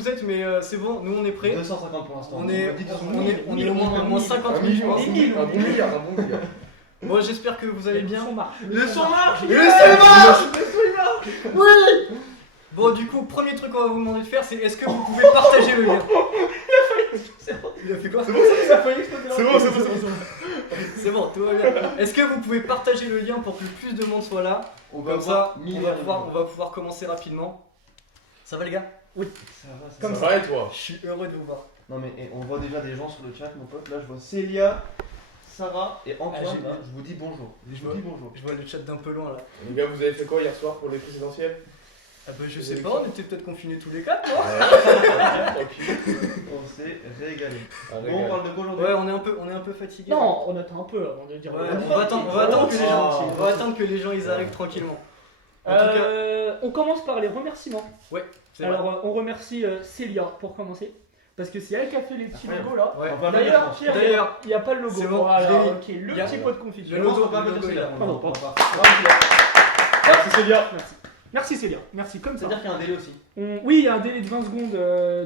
vous êtes, mais c'est bon, nous on est prêts. 250 pour l'instant. On est au moins 50 Un 000, je million, pense. un bon milliard, un bon milliard. Bon, j'espère que vous allez bien. Le son marche. Oui. Bon, du coup, premier truc qu'on va vous demander de faire, c'est est-ce que vous pouvez partager le lien? Il a fait quoi? C'est bon, ça a failli exploser. C'est bon. C'est bon, tout va bien. Est-ce que vous pouvez partager le lien pour que le plus de monde soit là? Comme ça, on va pouvoir commencer rapidement. Ça va les gars? Ça Comme Ça va et toi? Je suis heureux de vous voir. Non mais on voit déjà des gens sur le chat, mon pote. Là, je vois Célia, Sarah et Antoine. Ah, j'ai- Là, je vous dis bonjour. Je vois le chat d'un peu loin là. Les gars, vous avez fait quoi hier soir pour les présidentielles? Ah bah je sais pas, on était peut-être confinés tous les quatre, non? Tranquille. On s'est régalé. Ah, Bon, on régal. parle de quoi aujourd'hui? Ouais, on est un peu fatigués. Non, on attend un peu avant de dire. Ouais, on va attendre que les gens ils arrivent tranquillement. En tout cas, On commence par les remerciements. c'est vrai. Alors, on remercie Célia pour commencer. Parce que c'est elle qui a fait les petits logos là. Ouais. On va D'ailleurs, mettre- Pierre, D'ailleurs, il n'y a pas le logo. c'est bon, Voilà, je l'ai mis. ok, le Il y a- petit pot de confiture. le logo, on va pas le mettre logo, celui-là. Pardon, On va pardon. pas. Merci Célia. Merci. Merci Célia, merci comme ça. C'est-à-dire qu'il y a un délai aussi. Oui, il y a un délai de 20 secondes.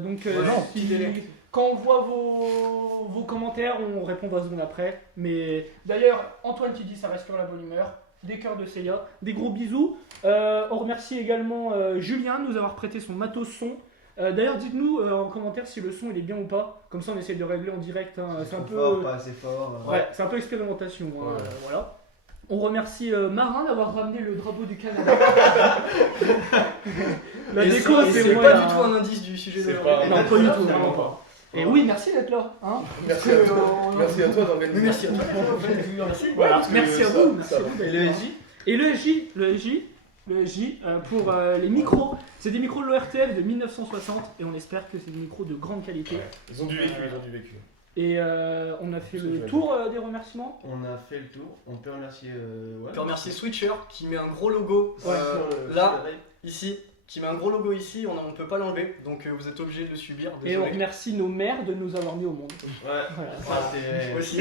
Donc, non, si- petit délai. quand on voit vos commentaires, on répond 20 secondes après. Mais d'ailleurs, Antoine qui dit ça reste sur la bonne humeur. Des cœurs de Célia, des gros bisous. On remercie également Julien de nous avoir prêté son matos son. D'ailleurs, dites-nous en commentaire si le son il est bien ou pas. Comme ça, on essaie de régler en direct. Hein. C'est un peu. fort, pas assez fort. Ouais, c'est un peu expérimentation. Hein, Ouais. voilà. On remercie Marin d'avoir ramené le drapeau du Canada. La Et déco, c'est moi, pas là, du tout hein. un indice du sujet C'est d'aujourd'hui. pas- Non, pas du tout, Non. vraiment pas. Et oui, merci d'être là. Hein. Merci à toi. Merci à toi d'organiser. Mais merci à toi. Merci. Voilà, parce que merci à ça- vous. Merci ça à va. vous Et d'être le là. SJ Et le SJ pour les micros. C'est des micros de l'ORTF de 1960 et on espère que c'est des micros de grande qualité. Ils ont du vécu, ils ont du vécu. Et on a fait C'est ce que le je vais tour des remerciements. On a fait le tour. On peut remercier. On peut remercier Switcher qui met un gros logo Ouais, sur le- là, sur le live. ici, qui met un gros logo ici, on peut pas l'enlever, donc vous êtes obligé de le subir. Et on Désolé. remercie nos mères de nous avoir mis au monde. Ouais. Voilà. Ça, c'est. Aussi.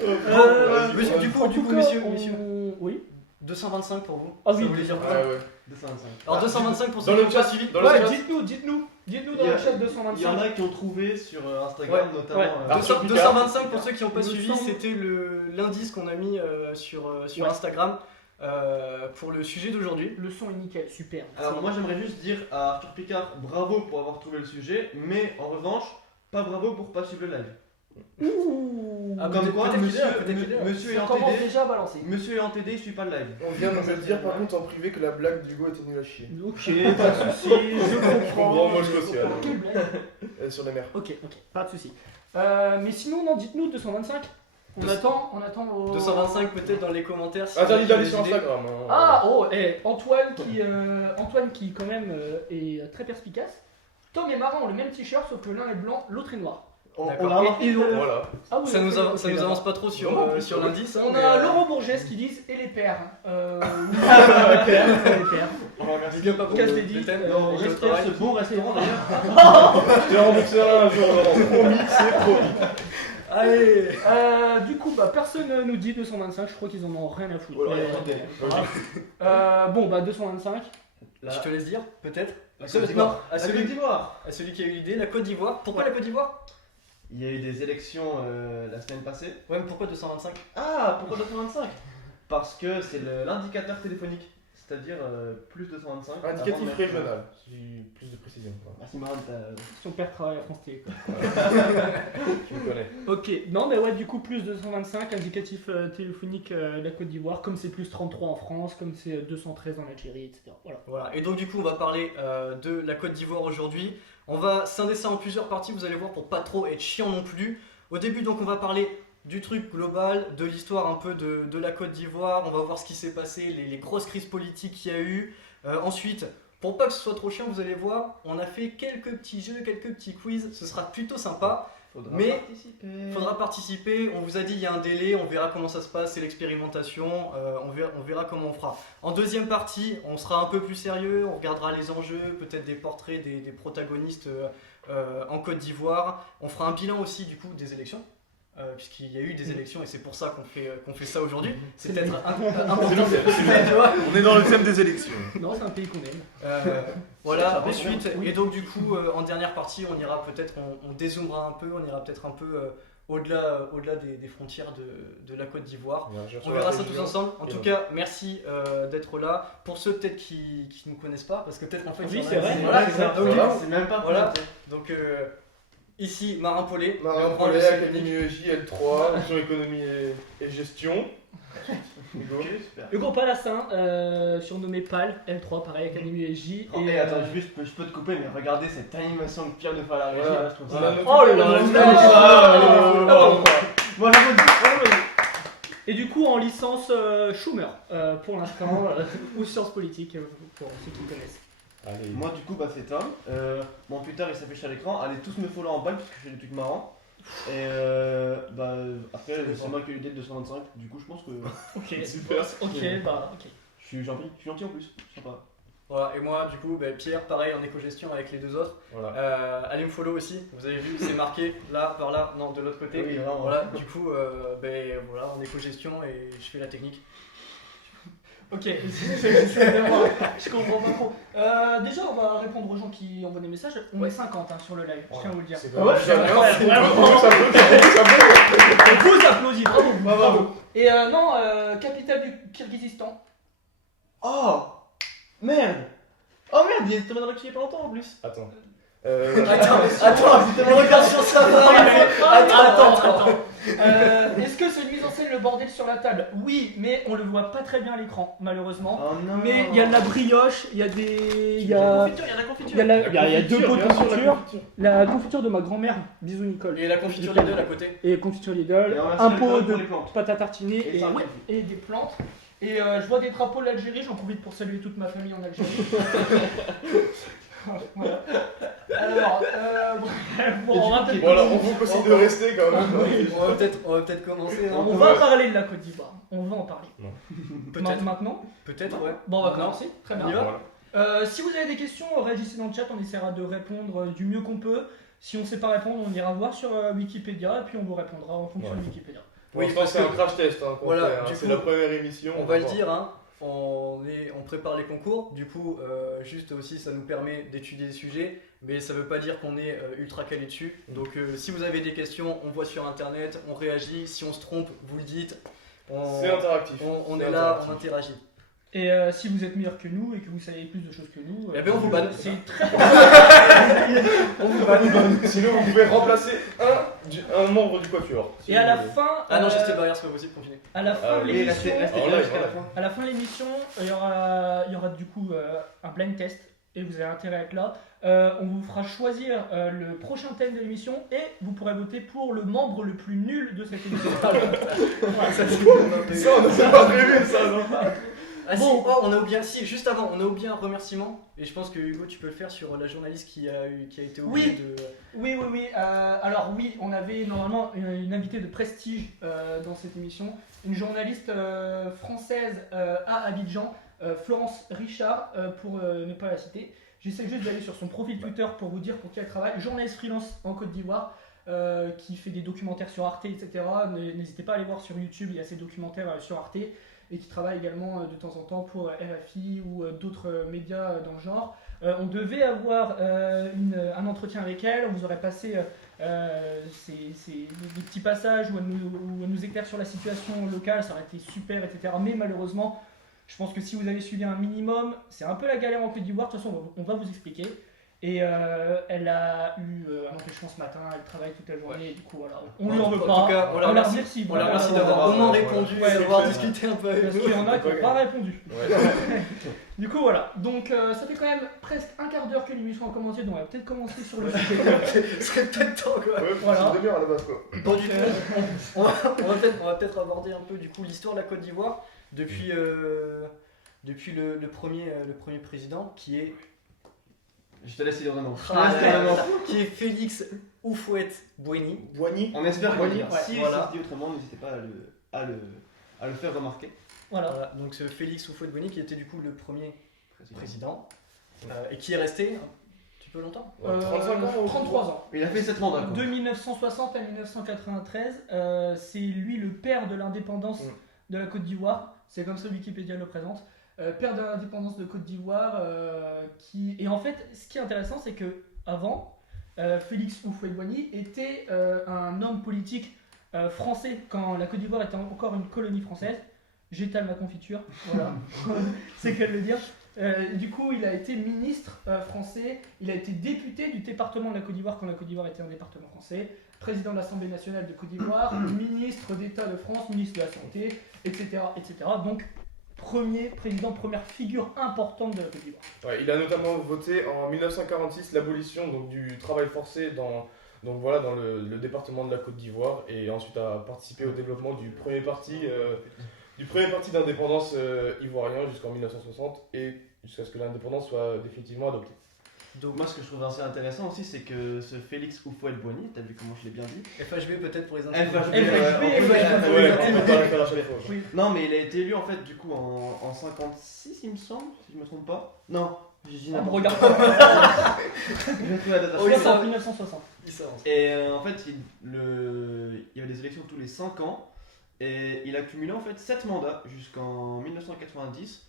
Euh, Monsieur, du coup, En tout cas, messieurs, on- messieurs, Oui. 225 pour vous. Ah Ça oui. voulait dire quoi? Ouais, ouais. 225. Alors 225 pour ceux Dans qui le n'ont pas chat, suivi. dans le Ouais, chat. dites-nous dans Il y a- le chat Il y en 225. a qui ont trouvé sur Instagram notamment. ouais. Ah, 225 pour ceux qui n'ont pas Il me suivi, semble. c'était l'indice qu'on a mis sur Ouais. Instagram pour le sujet d'aujourd'hui. Le son est nickel, super. Alors moi j'aimerais juste dire à Arthur Picard bravo pour avoir trouvé le sujet, mais en revanche, pas bravo pour pas suivre le live. Ouh. Ah, Comme peut-être- quoi, peut-être qu'il monsieur, est là, peut-être qu'il est là. monsieur est On en commence TD, déjà à balancer. monsieur est en TD, il suit pas le live. On vient de me dire par contre en privé que la blague d'Hugo était nulle à chier. Ok, pas de soucis, je comprends. Bon, moi, je le sais, alors. Quelle blague. Sur les mers. Ok, pas de soucis. Mais sinon, non, dites-nous 225. On attend vos... 225 peut-être dans les commentaires. si Interdit vous avez d'aller sur des idées. Instagram. Hein. Ah, oh, Antoine qui quand même est très perspicace. Tom et Marin ont le même t-shirt, sauf que l'un est blanc, l'autre est noir. On D'accord. l'a remarqué tout à l'heure. Voilà. Ah oui, Ça nous, ok, ça nous avance pas trop sur, Non, non, sur l'indice. hein, On mais, a Laurent Bourgès qui disent et les pères. Oui, les pères. On va remercier. Big up à vous, Qu'est-ce que t'as dit Ethan, Non, je restez à travaille. ce bon restaurant d'ailleurs. Je t'ai remboursé un jour, Laurent. Promis, c'est promis. Allez. Du coup, personne nous dit 225, je crois qu'ils en ont rien à foutre. Voilà, Mais, attendez. bon, 225. La- Je te laisse dire, peut-être. La Celui- Côte d'Ivoire. non, à La celui- Côte d'Ivoire. À celui qui a eu l'idée, la Côte d'Ivoire. Pourquoi la Côte d'Ivoire? Il y a eu des élections la semaine passée. Ouais, mais pourquoi 225? Ah, pourquoi 225? Parce que c'est l'indicateur téléphonique, c'est-à-dire plus 225. avant de Indicatif mettre- régional. J'ai plus de précision. Voilà. Merci Marine, Son père travaille à France Télé. Quoi. Tu me connais. Ok, non, mais ouais, du coup, plus 225, indicatif téléphonique la Côte d'Ivoire, comme c'est plus 33 en France, comme c'est 213 en Algérie, etc. Voilà. Voilà, et donc du coup on va parler de la Côte d'Ivoire aujourd'hui. On va scinder ça en plusieurs parties, vous allez voir, pour pas trop être chiant non plus. Au début donc on va parler du truc global, de l'histoire un peu de la Côte d'Ivoire, on va voir ce qui s'est passé, les grosses crises politiques qu'il y a eu. Ensuite, pour pas que ce soit trop chiant, vous allez voir, on a fait quelques petits jeux, quelques petits quiz, ce sera plutôt sympa. Mais participer. Il faudra participer, on vous a dit il y a un délai, on verra comment ça se passe, c'est l'expérimentation, on verra comment on fera. En deuxième partie, on sera un peu plus sérieux, on regardera les enjeux, peut-être des portraits des protagonistes en Côte d'Ivoire. On fera un bilan aussi du coup des élections. puisqu'il y a eu des élections et c'est pour ça qu'on fait ça aujourd'hui. C'est C'est peut-être C'est important. le- Tu vois. On est dans le thème des élections. Non, c'est un pays qu'on aime. Voilà, Ça ensuite, fait et donc du coup, en dernière partie, on ira peut-être, on dézoomera un peu, on ira peut-être un peu au-delà des frontières de la Côte d'Ivoire. On verra ça tous ensemble. En tout cas, merci d'être là. Pour ceux peut-être qui ne nous connaissent pas, parce que peut-être en fait, Oui, il y en a- c'est vrai. Voilà, c'est c'est ça. ça. Donc, Voilà. C'est même pas Voilà. présenté. donc, ici, Marin Paulet. Marin le grand Paulet, Lucien Académie EJ, L3, option économie et gestion. Hugo. Ok, super. Hugo Palassin, surnommé PAL, L3, pareil, Académie EJ. Oh, et attends, je peux te couper, mais regardez cette animation de Pierre de fait à la régie, Voilà. là, je trouve On ça. a notre- Oh là là, on a là notre- là. Moi j'applaudis. Et du coup, en licence Schumer, pour l'instant, ou sciences politiques, pour ceux qui connaissent. Allez. Moi du coup bah c'est Tom, mon Twitter il s'affiche à l'écran, allez tous me follow en balle parce que je fais des trucs marrants. Et bah après c'est moi qui ai eu l'idée de 225, du coup je pense que Ok, Super. ok, bah ok. je suis gentil en plus, sympa. Voilà, et moi, du coup, Pierre, pareil, en éco-gestion avec les deux autres. Voilà. Allez me follow aussi, vous avez vu, c'est marqué là, par là, non, de l'autre côté. Oui, vraiment. Voilà, du coup, voilà, en éco-gestion et je fais la technique. Ok, je comprends pas trop. Déjà, on va répondre aux gens qui envoient des messages. On est 50 sur le live, je tiens à vous le dire. C'est Ah ouais, pas c'est mal. incroyable. On vous applaudit, bravo, bravo. Et non, capitale du Kirghizistan. Oh merde. Oh merde, il est tombé dans l'actu il y a pas longtemps en plus. Attends. Attends, regarde sur sa Attends. Est-ce que c'est une mise en scène le bordel sur la table? Oui, mais on le voit pas très bien à l'écran, malheureusement. Oh non. Mais il y a de la brioche, il y a des. Il y a la confiture, il y a la confiture. Il y a deux pots de bien sûr, la confiture. confiture. La confiture de ma grand-mère, bisous Nicole. Et la confiture Lidl à côté. Et confiture Lidl, Et on va un se pot mettre de pour les plantes. pâte à tartiner Et et, ça, ouais, ouais. et des plantes. Et je vois des drapeaux de l'Algérie, j'en profite pour saluer toute ma famille en Algérie. Voilà. Alors, bon, on va peut-être Voilà, on vous conseille de rester quand même. On va peut-être commencer. on va parler de la Côte d'Ivoire. On va en parler. Peut-être. Maintenant. Peut-être, ouais. Bon, on va Non. commencer. Très bien. On y va. Si vous avez des questions, réagissez dans le chat, on essaiera de répondre du mieux qu'on peut. Si on ne sait pas répondre, on ira voir sur Wikipédia et puis on vous répondra en fonction de Wikipédia. Pour l'instant, parce c'est que- un crash test. Qu'on Voilà, fait, hein. du C'est coup, la première émission. On va le voir. dire, hein, on prépare les concours, du coup, juste aussi, ça nous permet d'étudier les sujets, mais ça veut pas dire qu'on est ultra calé dessus. Donc, si vous avez des questions, on voit sur internet, on réagit. Si on se trompe, vous le dites. C'est interactif. On C'est est là, interactif. on interagit. Et si vous êtes meilleur que nous et que vous savez plus de choses que nous, Eh ben, on vous banne. C'est très On vous banne. Sinon, vous pouvez remplacer un membre du coiffure. Et à la fin, Ah non, juste barrière, c'est pas possible, continuez. à la fin Ah de oui, l'émission, restez Alors bien là, jusqu'à la voilà. fin. à la fin de l'émission, il y aura du coup un blind test et vous avez intérêt à être là. On vous fera choisir le prochain thème de l'émission et vous pourrez voter pour le membre le plus nul de cette émission. Voilà. Ça, on ne s'est pas prévu ça, non? Ah si, Bon. on a oublié, si, juste avant, on a oublié un remerciement, et je pense que Hugo, tu peux le faire sur la journaliste qui a été obligée Oui. de... Oui. Alors oui, on avait normalement une invitée de prestige dans cette émission, une journaliste française à Abidjan, Florence Richard, pour ne pas la citer. J'essaie juste d'aller sur son profil Twitter pour vous dire pour qui elle travaille. Journaliste freelance en Côte d'Ivoire, qui fait des documentaires sur Arte, etc. N'hésitez pas à aller voir sur YouTube, il y a ses documentaires sur Arte. Et qui travaille également de temps en temps pour RFI ou d'autres médias dans le genre. On devait avoir un entretien avec elle, on vous aurait passé des petits passages où elle nous éclaire sur la situation locale, ça aurait été super, etc. Mais malheureusement, je pense que si vous avez suivi un minimum, c'est un peu la galère en Côte d'Ivoire, de toute façon on va vous expliquer. Et elle a eu un empêchement ce matin, elle travaille toute la journée, et du coup voilà, on lui en veut En pas. tout cas, on la remercie. On la remercie d'avoir au moins répondu et Ouais, d'avoir c'est discuté un peu avec Parce nous. qu'il y en a qui n'ont Ouais. pas répondu. Ouais. Du coup voilà, donc ça fait quand même presque un quart d'heure que l'émission a commencé, donc on va peut-être commencer sur le sujet. Ce serait peut-être temps, quoi. Ouais, Voilà. c'est une demi-heure à la base, quoi. Bon, du coup, on va peut-être aborder un peu du coup l'histoire de la Côte d'Ivoire depuis le premier président qui est Je te laisse dire le nom. qui est Félix Houphouët-Boigny. Boigny. On espère que Boigny. Ouais, si voilà. ça se dit autrement, n'hésitez pas à le faire remarquer. Voilà. Voilà, donc ce Félix Houphouët-Boigny qui était du coup le premier président et qui est resté. Tu peu longtemps. 35 ans, 33 ans. Il a fait 7 mandats. De 1960 à 1993, c'est lui le père de l'indépendance de la Côte d'Ivoire. C'est comme ça Wikipédia le présente. Père de l'indépendance de Côte d'Ivoire. Et en fait, ce qui est intéressant, c'est que avant, Félix Houphouët-Boigny était un homme politique français quand la Côte d'Ivoire était encore une colonie française. J'étale ma confiture, voilà, c'est qu'à le dire. Du coup, il a été ministre français, il a été député du département de la Côte d'Ivoire quand la Côte d'Ivoire était un département français, président de l'Assemblée nationale de Côte d'Ivoire, ministre d'État de France, ministre de la Santé, etc. etc. Donc, premier président, première figure importante de la Côte d'Ivoire. Ouais, il a notamment voté en 1946 l'abolition donc, du travail forcé dans le département de la Côte d'Ivoire et ensuite a participé au développement du premier parti d'indépendance ivoirien jusqu'en 1960 et jusqu'à ce que l'indépendance soit définitivement adoptée. Donc moi ce que je trouve assez intéressant aussi c'est que ce Félix Houphouët-Boigny, t'as vu comment je l'ai bien dit? FHB peut-être pour les Oui. Non mais il a été élu en fait du coup en 56 il me semble, si je me trompe pas. Non, j'ai dit n'importe Regarde, quoi. Je vais trouver la date. oui, c'est en 1960. Et en fait il y avait des élections tous les 5 ans et il a cumulé en fait 7 mandats jusqu'en 1990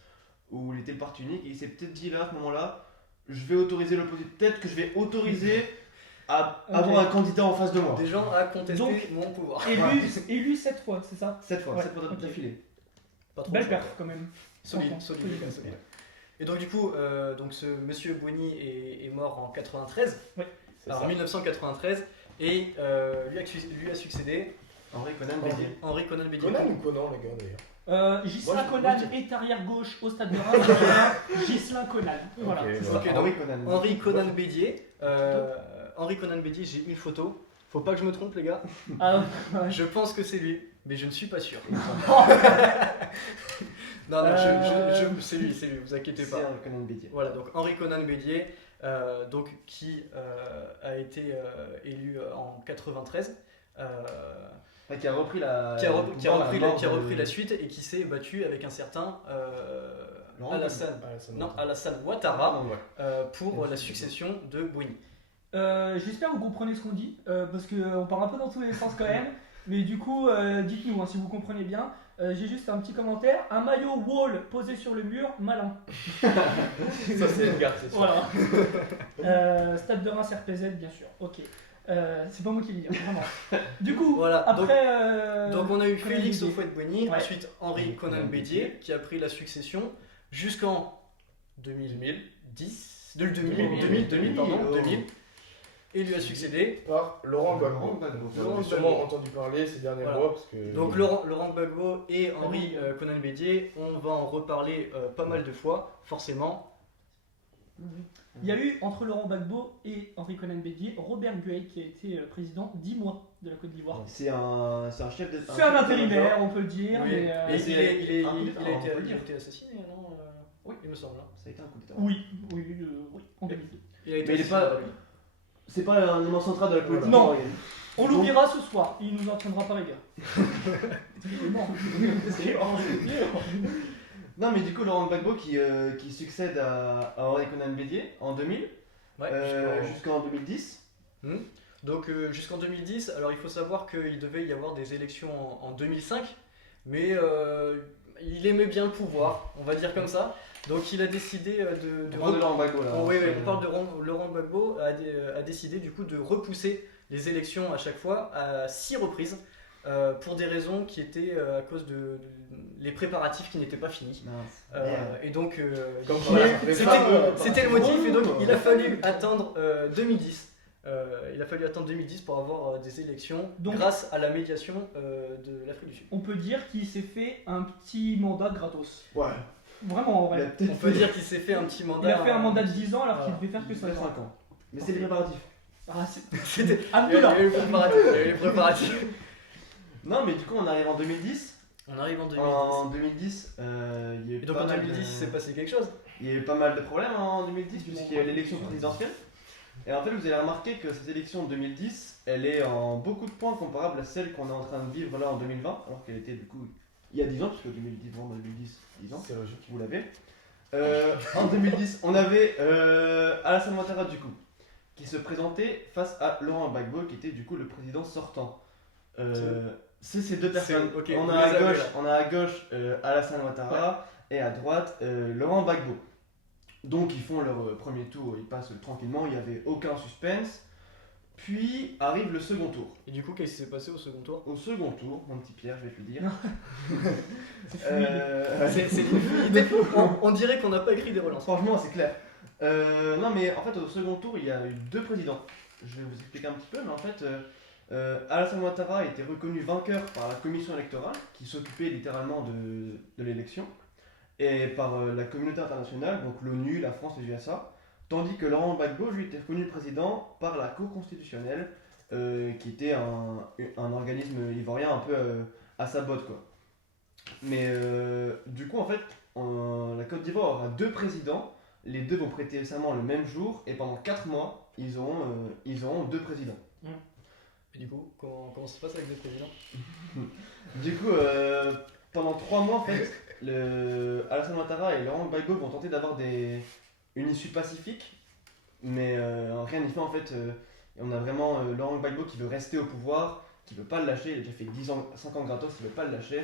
où il était le parti unique et il s'est peut-être dit là à ce moment-là je vais autoriser l'opposition, peut-être que je vais autoriser à avoir un candidat en face de moi. Des gens à contester Donc, mon pouvoir. Élu 7 fois, c'est ça? 7 fois, Ouais, 7 fois ok. d'affilée. Pas trop Belle chaud. perf quand même. Solide, Franchement, solide. solide. Et donc du coup, donc ce monsieur Boigny est mort en 93, C'est alors ça. en 1993, et lui a succédé Henri Conan Bédier. Henri Conan Bédier. Conan ou Conan, les gars, d'ailleurs? Ghislain Moi, je- Conan moi, je est arrière gauche au stade de Reims. Ghislain Conan. Voilà. Ok, c'est voilà. ça. Ok, Henri donc, Conan. Henri Conan Bédier. Henri Conan Bédier, j'ai une photo. Faut pas que je me trompe les gars. Ah, ouais. Je pense que c'est lui, mais je ne suis pas sûr. C'est Non, c'est lui, vous inquiétez pas. Henri Conan Bédier. Voilà, donc Henri Conan Bédier, donc, qui a été élu en 93, Qui a repris la. qui a repris mort la suite et qui s'est battu avec un certain Laurent Alassane Ouattara Pardon, ouais. pour la succession de Boigny. J'espère que vous comprenez ce qu'on dit, parce qu'on parle un peu dans tous les sens quand même. Mais du coup, dites-nous si vous comprenez bien. J'ai juste un petit commentaire. Un maillot wall posé sur le mur, malin. Ça, c'est Edgar, c'est sûr. Voilà. Stade de Reims RPZ, bien sûr. Ok. C'est pas moi qui le dis, vraiment. Du coup, Voilà, après. donc on a eu Conan Félix Bédier. Houphouët-Boigny, Ouais. ensuite Henri Conan Bédier qui a pris la succession jusqu'en 2010, 2000, et lui a succédé Par Laurent Gbagbo. Laurent Gbagbo. Vous avez sûrement entendu parler ces derniers Voilà. mois. Parce que... Donc Laurent Gbagbo et Henri Conan Bédier, on va en reparler pas mal de fois, forcément. Il y a eu entre Laurent Gbagbo et Henri Conan Bédier, Robert Gueil qui a été président 10 mois de la Côte d'Ivoire. C'est un chef de. C'est un intérimaire, on peut le dire, Oui. mais. Et c'est il un coup d'État, on peut le a dire. été assassiné, non Oui, il me semble. Hein. Ça a été un coup d'État. Oui, en 2002. Il a été Mais il est assassiné, pas- oui. C'est pas un élément central de la politique. Non. ivoirienne. On l'oubliera ce soir, il nous entraînera par égard. Non, mais du coup, Laurent Gbagbo qui succède à Henri Conan Bédier en 2000 Ouais, jusqu'en 2010. Donc jusqu'en 2010, alors il faut savoir qu'il devait y avoir des élections en 2005, mais il aimait bien le pouvoir, on va dire comme ça. Donc il a décidé de On parle de Laurent Gbagbo là. oui, on parle de Laurent Gbagbo a décidé du coup de repousser les élections à chaque fois à 6 reprises pour des raisons qui étaient à cause de les préparatifs qui n'étaient pas finis. Mince. Et donc Comme c'était le motif et donc il a fallu attendre 2010. Il a fallu attendre 2010 pour avoir des élections Donc- grâce à la médiation de l'Afrique du Sud. On peut dire qu'il s'est fait un petit mandat gratos. Ouais. Vraiment, en Il a vrai. peut-être On peut dire qu'il s'est fait un petit mandat. Il a fait un mandat de 10 ans alors qu'il Voilà. devait faire que 5 5 ans. ans. Mais c'est les préparatifs. Ah, C'était. Il y Abdullah. a eu les préparatifs. Il y a eu les préparatifs. Non, mais du coup, on arrive en 2010. On arrive en 2010. En 2010, il y a eu Et donc pas en mal 2010, il s'est passé quelque chose. Il y a eu pas mal de problèmes en 2010 puisqu'il y a eu l'élection présidentielle. Et en fait, vous allez remarquer que cette élection de 2010, elle est en beaucoup de points comparable à celle qu'on est en train de vivre là en 2020, alors qu'elle était du coup il y a 10 ans, puisque 2010, vraiment 2010, 10 ans, C'est logique. vous l'avez. En 2010, on avait Alassane Ouattara du coup, qui se présentait face à Laurent Gbagbo, qui était du coup le président sortant. C'est ces deux personnes. ok, on, vous a les avez, là. on a à gauche Alassane Ouattara et à droite Laurent Gbagbo. Donc ils font leur premier tour, ils passent tranquillement, il n'y avait aucun suspense. Puis arrive le second tour. Et du coup, qu'est-ce qui s'est passé au second tour? Au second tour, mon petit Pierre, je vais te le dire. C'est fluide. C'est fluide. On dirait qu'on n'a pas écrit des relances. Franchement, c'est clair. Non, mais en fait, au second tour, il y a eu deux présidents. Je vais vous expliquer un petit peu, mais en fait, Alassane Ouattara a été reconnu vainqueur par la commission électorale, qui s'occupait littéralement de l'élection, et par la communauté internationale, donc l'ONU, la France, les USA, tandis que Laurent Gbagbo, lui, était reconnu président par la Cour constitutionnelle, qui était un organisme ivoirien un peu à sa botte, quoi. Mais du coup, en fait, la Côte d'Ivoire aura deux présidents. Les deux vont prêter serment le même jour et pendant 4 mois, ils auront deux présidents. Et du coup, comment ça se passe avec les présidents? Du coup, pendant 3 mois, en fait, Alassane Ouattara et Laurent Gbagbo vont tenter d'avoir une issue pacifique, mais rien n'y fait en fait. On a vraiment Laurent Gbagbo qui veut rester au pouvoir, qui veut pas le lâcher. Il a déjà fait 10 ans, 5 ans gratos, il veut pas le lâcher.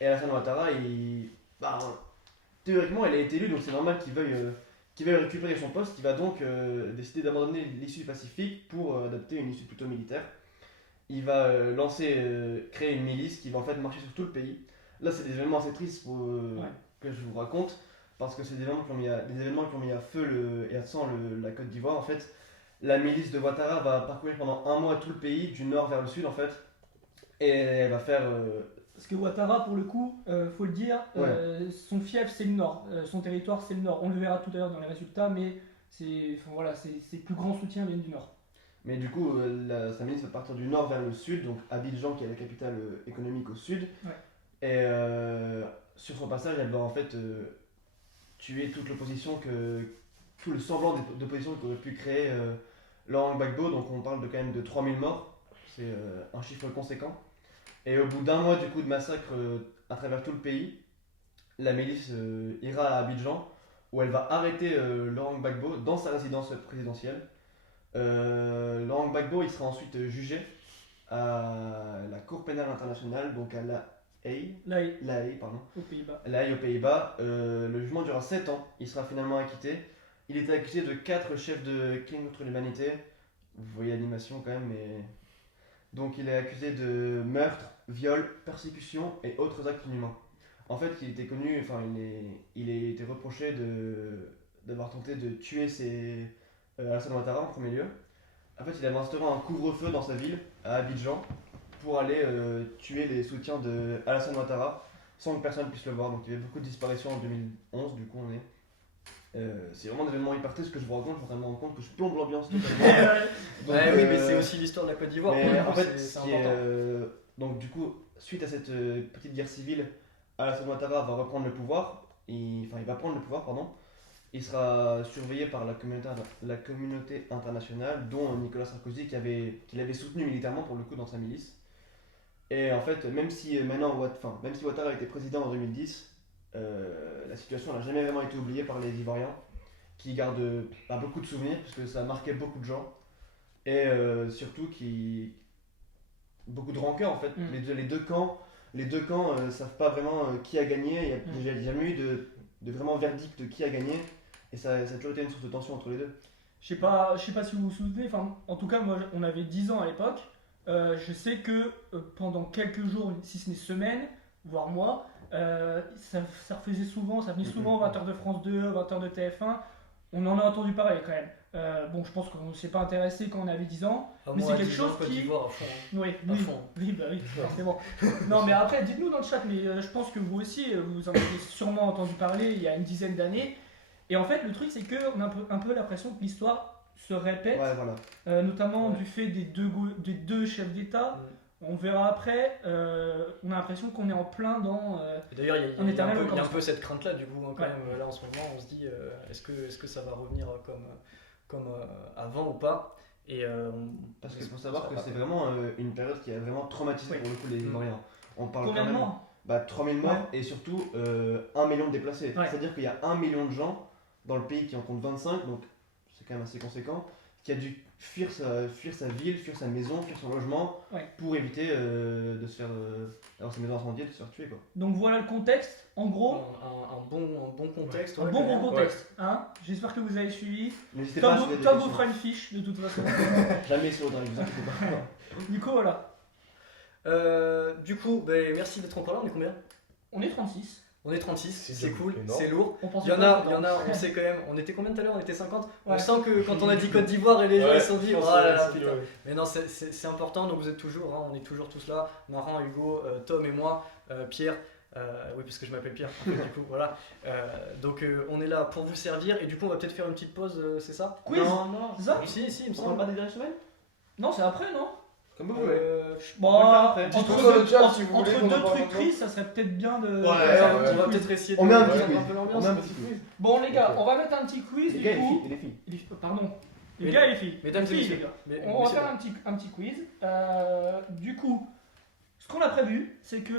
Et Alassane Ouattara, théoriquement, il a été élu, donc c'est normal qu'il veuille récupérer son poste. Il va donc décider d'abandonner l'issue pacifique pour adopter une issue plutôt militaire. Il va créer une milice qui va en fait marcher sur tout le pays. Là, c'est des événements assez tristes que je vous raconte, parce que c'est des événements qui ont mis à feu et à sang la Côte d'Ivoire. En fait, la milice de Ouattara va parcourir pendant 1 mois tout le pays, du nord vers le sud en fait, et elle va faire... Parce que Ouattara, pour le coup, faut le dire, son fief c'est le nord, son territoire c'est le nord. On le verra tout à l'heure dans les résultats, mais ses plus grands soutiens viennent du nord. Mais du coup, sa milice va partir du nord vers le sud, donc Abidjan qui est la capitale économique au sud. Ouais. Et sur son passage, elle va en fait tuer toute l'opposition, tout le semblant d'opposition qu'aurait pu créer Laurent Gbagbo. Donc on parle quand même de 3000 morts, c'est un chiffre conséquent. Et au bout d'1 mois du coup de massacre à travers tout le pays, la milice ira à Abidjan, où elle va arrêter Laurent Gbagbo dans sa résidence présidentielle. Laurent Gbagbo il sera ensuite jugé à la Cour pénale internationale, donc à La Haye, pardon. Aux Pays-Bas. La Haye aux Pays-Bas. Le jugement durera 7 ans, il sera finalement acquitté. Il était accusé de 4 chefs de crimes contre l'humanité. Vous voyez l'animation quand même, mais... Donc il est accusé de meurtre, viol, persécution et autres actes inhumains. En fait, il était connu, il a été reproché d'avoir tenté de tuer Alassane Ouattara en premier lieu. En fait, il avait instauré un couvre-feu dans sa ville, à Abidjan, pour aller tuer les soutiens de Alassane Ouattara sans que personne puisse le voir. Donc il y avait beaucoup de disparitions en 2011, du coup on est... c'est vraiment des événements hyper tristes que je vous raconte, je me rends compte que je plombe l'ambiance totalement. Donc, Oui, mais c'est aussi l'histoire de la Côte d'Ivoire. mais en fait, c'est important. donc du coup, suite à cette petite guerre civile, Alassane Ouattara va reprendre le pouvoir. Il va prendre le pouvoir, pardon. Il sera surveillé par la communauté internationale, dont Nicolas Sarkozy, qui l'avait soutenu militairement pour le coup dans sa milice. Et en fait, même si Ouattara a été président en 2010, la situation n'a jamais vraiment été oubliée par les Ivoiriens, qui gardent beaucoup de souvenirs, parce que ça a marqué beaucoup de gens. Et surtout beaucoup de rancœur en fait. Les deux camps savent pas vraiment qui a gagné. Il n'y a jamais eu de vraiment verdict de qui a gagné, et ça a toujours été une source de tension entre les deux. Je sais pas si vous vous souvenez, en tout cas moi on avait 10 ans à l'époque. Je sais que pendant quelques jours, si ce n'est semaines, voire mois, ça refaisait souvent, ça venait souvent 20h de France 2, 20h de TF1. On en a entendu parler quand même. Je pense qu'on ne s'est pas intéressé quand on avait 10 ans, mais c'est quelque chose Côte qui... d'Ivoire à fond. Hein. Oui, fond. oui, forcément. Non, mais après, dites-nous dans le chat, mais je pense que vous aussi, vous en avez sûrement entendu parler il y a une dizaine d'années. Et en fait, le truc, c'est qu'on a un peu l'impression que l'histoire se répète, notamment du fait des deux chefs d'État. On verra après, on a l'impression qu'on est en plein dans... D'ailleurs, il y a un peu cette crainte-là, du coup, quand même, là en ce moment, on se dit, est-ce que ça va revenir comme avant ou pas? Parce qu'il faut savoir que c'est vraiment une période qui a vraiment traumatisé pour le coup les Ivoiriens. On parle Combien de morts 3000 morts et surtout 1 million de déplacés. C'est-à-dire qu'il y a 1 million de gens dans le pays qui en compte 25, donc c'est quand même assez conséquent, qui a dû fuir sa ville, fuir sa maison, fuir son logement, Ouais. pour éviter de se faire d'avoir sa maison incendiée, de se faire tuer quoi. Donc voilà le contexte. En gros, Un bon contexte. un ouais, bon quand même. gros contexte. Hein, j'espère que vous avez suivi. N'hésitez pas à Tom soulever des vous questions. fera une fiche de toute façon. Jamais sur le tarif, vous inquiétez pas. Du coup, voilà. Du coup, merci d'être encore là. On est combien? On est 36. On est 36, C'est c'est cool, énorme. c'est lourd. On pense Il y en a, on sait quand même. On était combien tout à l'heure? On était 50. On Ouais. sent que quand on a dit Côte d'Ivoire et les gens Ouais, ils se sont dit, je oh pense là que là, c'est putain. mieux, ouais. Mais non, c'est important, donc vous êtes toujours, hein, on est toujours tous là. Marin, Hugo, Tom et moi, Pierre. Oui, parce que je m'appelle Pierre, en fait, du coup, voilà. Donc on est là pour vous servir et du coup on va peut-être faire une petite pause, c'est ça? Quiz. Non, non. C'est ça? Si, il me On parle semble. pas des dernières semaines? Non, c'est après, non? Comme vous voulez. Bon, On va le faire après. Dites-nous entre sur le deux, chat si vous entre voulez qu'on deux en parle trucs maintenant. tristes, ça serait peut-être bien de. Ouais, on va quiz. peut-être essayer On de met un mettre petit un quiz. peu On l'ambiance. met un petit quiz. Bon, les gars, Ok. on va mettre un petit quiz Les du gars et les coup. filles, et les filles. Pardon. Les Mais- gars et les filles. Mesdames et Les filles, messieurs. les gars. Mais- On va messieurs, faire un petit quiz. Du coup, ce qu'on a prévu, c'est que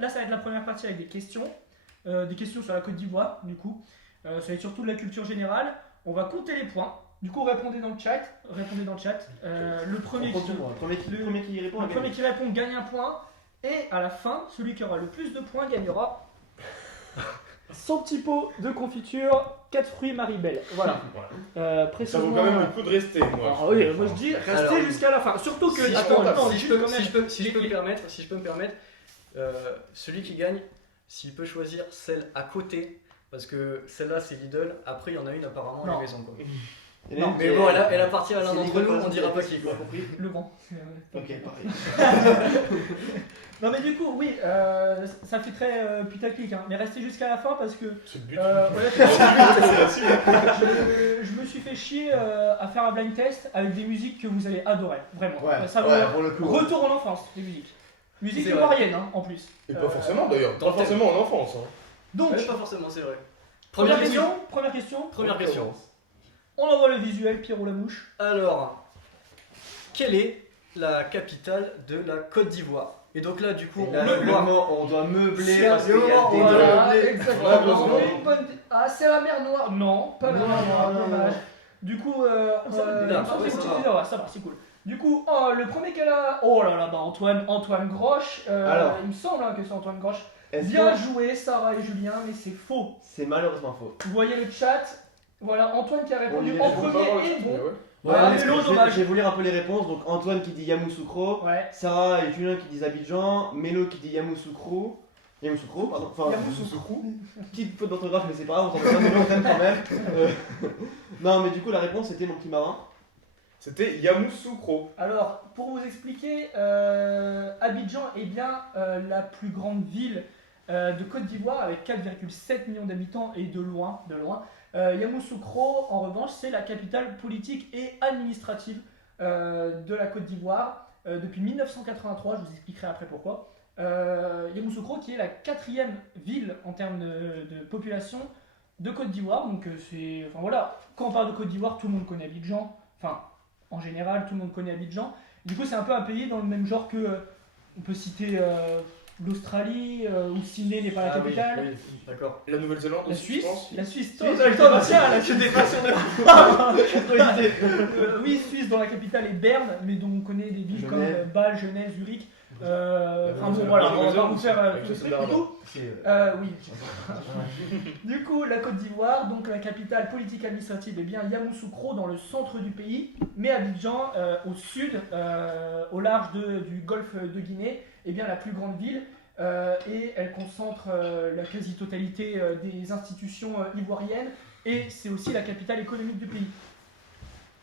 là, ça va être la première partie avec des questions sur la Côte d'Ivoire, du coup. Ça va être surtout de la culture générale. On va compter les points. Du coup, répondez dans le chat. Le premier qui, Premier qui répond. le premier qui répond gagne un point. Et à la fin, celui qui aura le plus de points gagnera son petit pot de confiture 4 fruits Maribel. Voilà. Ça Précisément. vaut quand même le coup de rester, moi. Ah oui, moi je dis restez Alors, jusqu'à la fin. Surtout que. Si je attends, peux- attends, si je juste peux- quand si même. je peux- si je les- peux me permettre, celui qui gagne, s'il peut choisir celle à côté, parce que celle-là c'est Lidl, après il y en a une apparemment à Non. la maison. Quoi. Non, Mais bon, elle appartient à l'un C'est d'entre Lidl, nous, pas on dira pas Lidl, qui quoi. compris. Le grand. Ok, pareil. Non mais du coup, oui, ça fait très putaclic, hein, mais restez jusqu'à la fin parce que C'est le but. honnêtement, je me suis fait chier à faire un blind test avec des musiques que vous allez adorer, vraiment. Ouais, Ça ouais, vous pour le coup. retour en enfance, des musiques. Musique C'est vrai. ivoirienne, hein, en plus. Et pas forcément d'ailleurs, dans pas le thème. forcément en enfance. Hein. Donc, Ouais, pas forcément, c'est vrai. première Première question. question. Première question. On envoie le visuel, Pierrot la mouche. Alors, quelle est la capitale de la Côte d'Ivoire? Et donc là, du coup, Et là, on peut voir. on doit meubler C'est parce le qu'il y a moment, des voilà. deux. Exactement. On a besoin. On a une bonne- Ah, c'est la mer Noire. Non, pas la Non, mer Noire, non, dommage. non. Du coup, Ça va, déjà, ça, ouais, c'est ça une petite va. idée, ouais, ça va, c'est cool. Du coup, le premier qu'elle a. Oh là là, bah Antoine Grosch. Alors. Il me semble hein, que c'est Antoine Grosch. Est-ce Bien que joué, Sarah et Julien, mais c'est faux. c'est malheureusement faux? Vous voyez le chat. Voilà, Antoine qui a répondu y en est, Je peux pas premier voir le et truc, bon. mais ouais. Voilà, est-ce Mélo, que je dommage. vais vous lire un peu les réponses. Donc Antoine qui dit Yamoussoukro, Ouais. Sarah et Julien qui disent Abidjan, Mélo qui dit Yamoussoukro, pardon. Enfin, Yamoussoukro. petite faute d'orthographe, mais c'est pas grave, on s'en fout pas, Mélo on t'aime quand même. Non, mais du coup la réponse c'était mon petit marin. C'était Yamoussoukro. Alors, pour vous expliquer, Abidjan est bien la plus grande ville de Côte d'Ivoire avec 4,7 millions d'habitants et de loin. Yamoussoukro, en revanche, c'est la capitale politique et administrative de la Côte d'Ivoire depuis 1983. Je vous expliquerai après pourquoi. Yamoussoukro, qui est la 4e ville en termes de population de Côte d'Ivoire. Donc, enfin voilà, quand on parle de Côte d'Ivoire, tout le monde connaît Abidjan. Enfin, en général, tout le monde connaît Abidjan. Du coup, c'est un peu un pays dans le même genre que, on peut citer l'Australie, où Sydney n'est pas la Ah oui, capitale. oui, d'accord. La Nouvelle-Zélande La aussi, Suisse, je pense. la Suisse, Suisse, Thomas, tiens, là, je dépasse Trop oui, Suisse, dont la capitale est Berne, mais dont on connaît des villes comme Genève. Bâle, Genève, Zurich. Enfin bon, La voilà, on va pas Nouvelle-Zélande vous faire avec tout le Jason truc. Du Derulo. coup, oui. Du coup, la Côte d'Ivoire, donc la capitale politique administrative est bien Yamoussoukro dans le centre du pays, mais Abidjan au sud, au large du golfe de Guinée, est bien la plus grande ville et elle concentre la quasi-totalité des institutions ivoiriennes et c'est aussi la capitale économique du pays.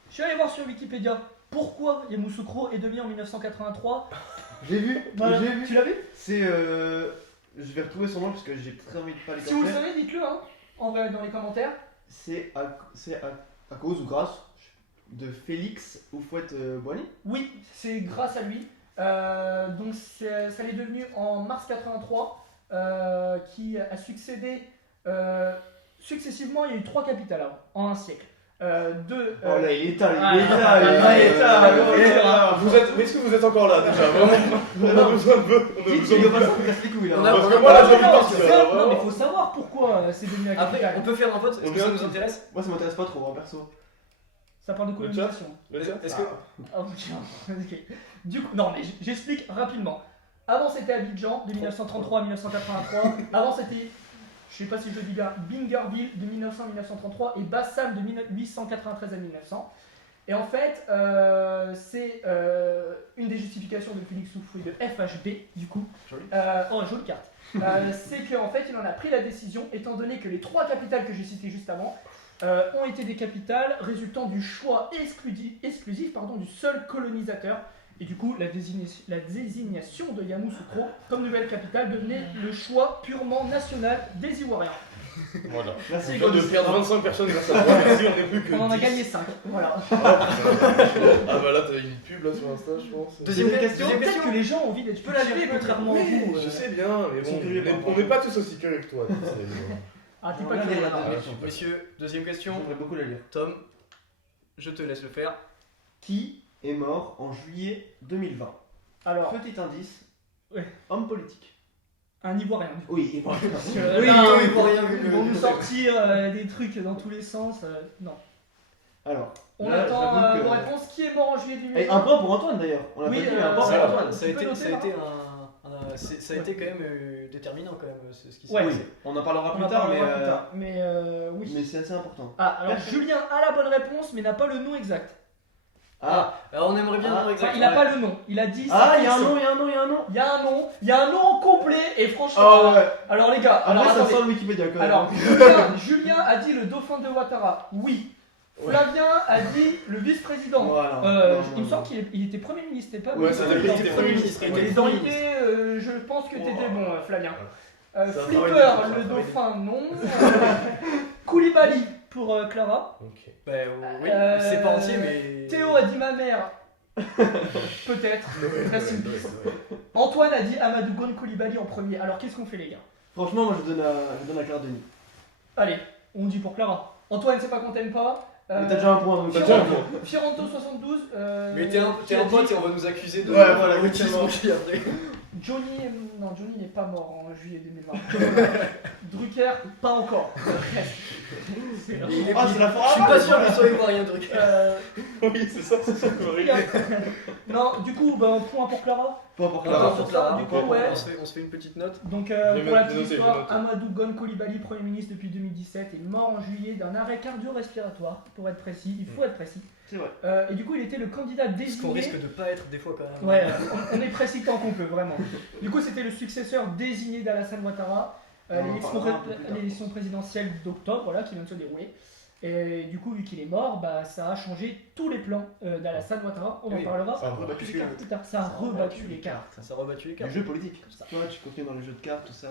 Je suis allé voir sur Wikipédia pourquoi Yamoussoukro est devenu en 1983. J'ai vu, Voilà. j'ai vu. Tu l'as vu? C'est je vais retrouver son nom parce que j'ai très envie de pas les Si vous le faire. savez, dites-le hein, en vrai dans les commentaires. C'est à cause ou grâce de Félix Houphouët-Boigny. Oui, c'est grâce à lui. Donc ça l'est devenu en mars 83 qui a succédé successivement. Il y a eu 3 capitales avant, en un siècle. Oh là, il est tard, il est ah, tard, ah, il est tard. ah, il est tard. Mais est-ce que vous êtes encore là déjà? Vraiment, on a besoin de peu. On a Dis, besoin tu de veux pas peu. ça, on casse les couilles là. On a- Parce que moi là j'ai envie de non, partir. c'est- là, non, mais vraiment. faut savoir pourquoi c'est devenu la Après, capitale. on peut faire un vote, est-ce On que est ça un nous petit- intéresse? Moi ça m'intéresse pas trop en perso. Ça parle de colonisation. Le chat Est-ce que- Ah, ok. Du coup, non, mais j'explique rapidement. Avant, c'était Abidjan, de 1933 à 1983. Avant, c'était, je sais pas si je le dis bien, Bingerville, de 1900 à 1933, et Bassam, de 1893 à 1900. Et en fait, c'est une des justifications de Félix Houphouët de FHB, du coup. Joli. Jolie carte. C'est qu'en fait, il en a pris la décision, étant donné que les 3 capitales que j'ai citées juste avant ont été des capitales résultant du choix exclusif du seul colonisateur. Et du coup, la désignation de Yamoussoukro comme nouvelle capitale devenait le choix purement national des Ivoiriens. Voilà. Merci, On vient de perdre 25 personnes grâce à toi, merci, on est plus que On en a 10. gagné 5. Voilà. Ah bah là, t'as une pub là sur Insta, je pense. Deuxième question. Peut-être que les gens ont envie d'être peux la lire, cultivés, contrairement à Oui, vous. je sais bien, mais Ils sont bon, curieux par on rapport n'est à pas tous aussi curieux que toi. Ah, t'es On pas va curieux. lire la non. dernière. Messieurs, deuxième question. J'aimerais beaucoup la lire. Tom, je te laisse le faire. Qui est mort en juillet 2020? Alors, Petit indice. Ouais. Homme politique. un Ivoirien. Oui, et voilà. Parce que, Oui, là, oui, pour rien vu ils le- vont nous sortir des trucs dans tous les sens. Non. Alors, On là, attend j'avoue que- vos réponses. Qui est mort en juillet 2020? Et un point pour Antoine d'ailleurs. On l'a Oui, pas dit, mais un point c'est pour vrai. Antoine. Ça a Tu peux été, noter, ça a été Marc ça a été quand même déterminant quand même ce qui s'est Ouais. passé. Oui, on en parlera On plus en tard, parlera mais, plus tard. Mais oui. mais c'est assez important. Ah, alors Julien a la bonne réponse, mais n'a pas le nom exact. Ah, Alors on aimerait bien Ah, avoir Enfin, exactement. il n'a pas le nom. Il a dit. ah, sa il y a un fonction. nom, il y a un nom, il y a un nom. Il y a un nom. Il y a un nom complet. Et franchement. Ah ouais. Alors les gars. Alors Après, ça attendez. sent le Wikipédia quand même. Alors, Julien a dit le dauphin de Ouattara. Oui. Ouais. Flavien a dit le vice-président. Voilà. Il me semble qu'il était Premier ministre, c'était pas Ouais, vice-président. c'était Il était Premier ministre. Et Il était dans Premier l'idée, ministre. je pense que t'étais bon, Flavien. Ça va Flipper, travailler, le ça va dauphin, non. Koulibaly pour Clara. Ok. Bah oui, Euh, c'est pas entier mais. Théo a dit ma mère. Peut-être. Rest in peace. Antoine a dit Amadou Gon Koulibaly en premier. Alors qu'est-ce qu'on fait, les gars? Franchement, moi je donne la carte de Denis. Allez, on dit pour Clara. Antoine, c'est pas qu'on t'aime pas. Mais t'as déjà un point, donc T'as déjà un point. Fiorento 72. Mais t'es un pote et on va nous accuser de. Ouais, voilà, favoritisme exactement. aussi après. Johnny, non, Johnny n'est pas mort en juillet 2020. Drucker, pas encore. C'est là. Il est- Ah, c'est la Je suis pas sûr qu'il soit ivoirien, truc. Oui, c'est ça correct. Non, du coup, bah, point pour Clara. Point pour Clara. Clara. Pour Clara, Du coup, ok. ouais. On se fait une petite note. Donc, Je vais pour la noter, petite je vais histoire, noter. Amadou Gon Koulibaly, Premier ministre depuis 2017, est mort en juillet d'un arrêt cardio-respiratoire, pour être précis. Il faut être précis. C'est vrai. Et du coup, il était le candidat Parce désigné. qu'on risque de pas être des fois quand même. Ouais, on est précis tant qu'on peut, vraiment. Du coup, c'était le successeur désigné d'Alassane Ouattara, On en parlera un peu plus tard. l'élection présidentielle d'octobre, voilà, qui vient de se dérouler. Et du coup, vu qu'il est mort, bah, ça a changé tous les plans d'Alassane Ouattara. On en Oui. parlera Ça a rebattu les cartes. plus tard. Ça a rebattu les cartes. Ça a rebattu les Du cartes. jeu politique. Tu vois, tu continues dans les jeux de cartes, tout ça.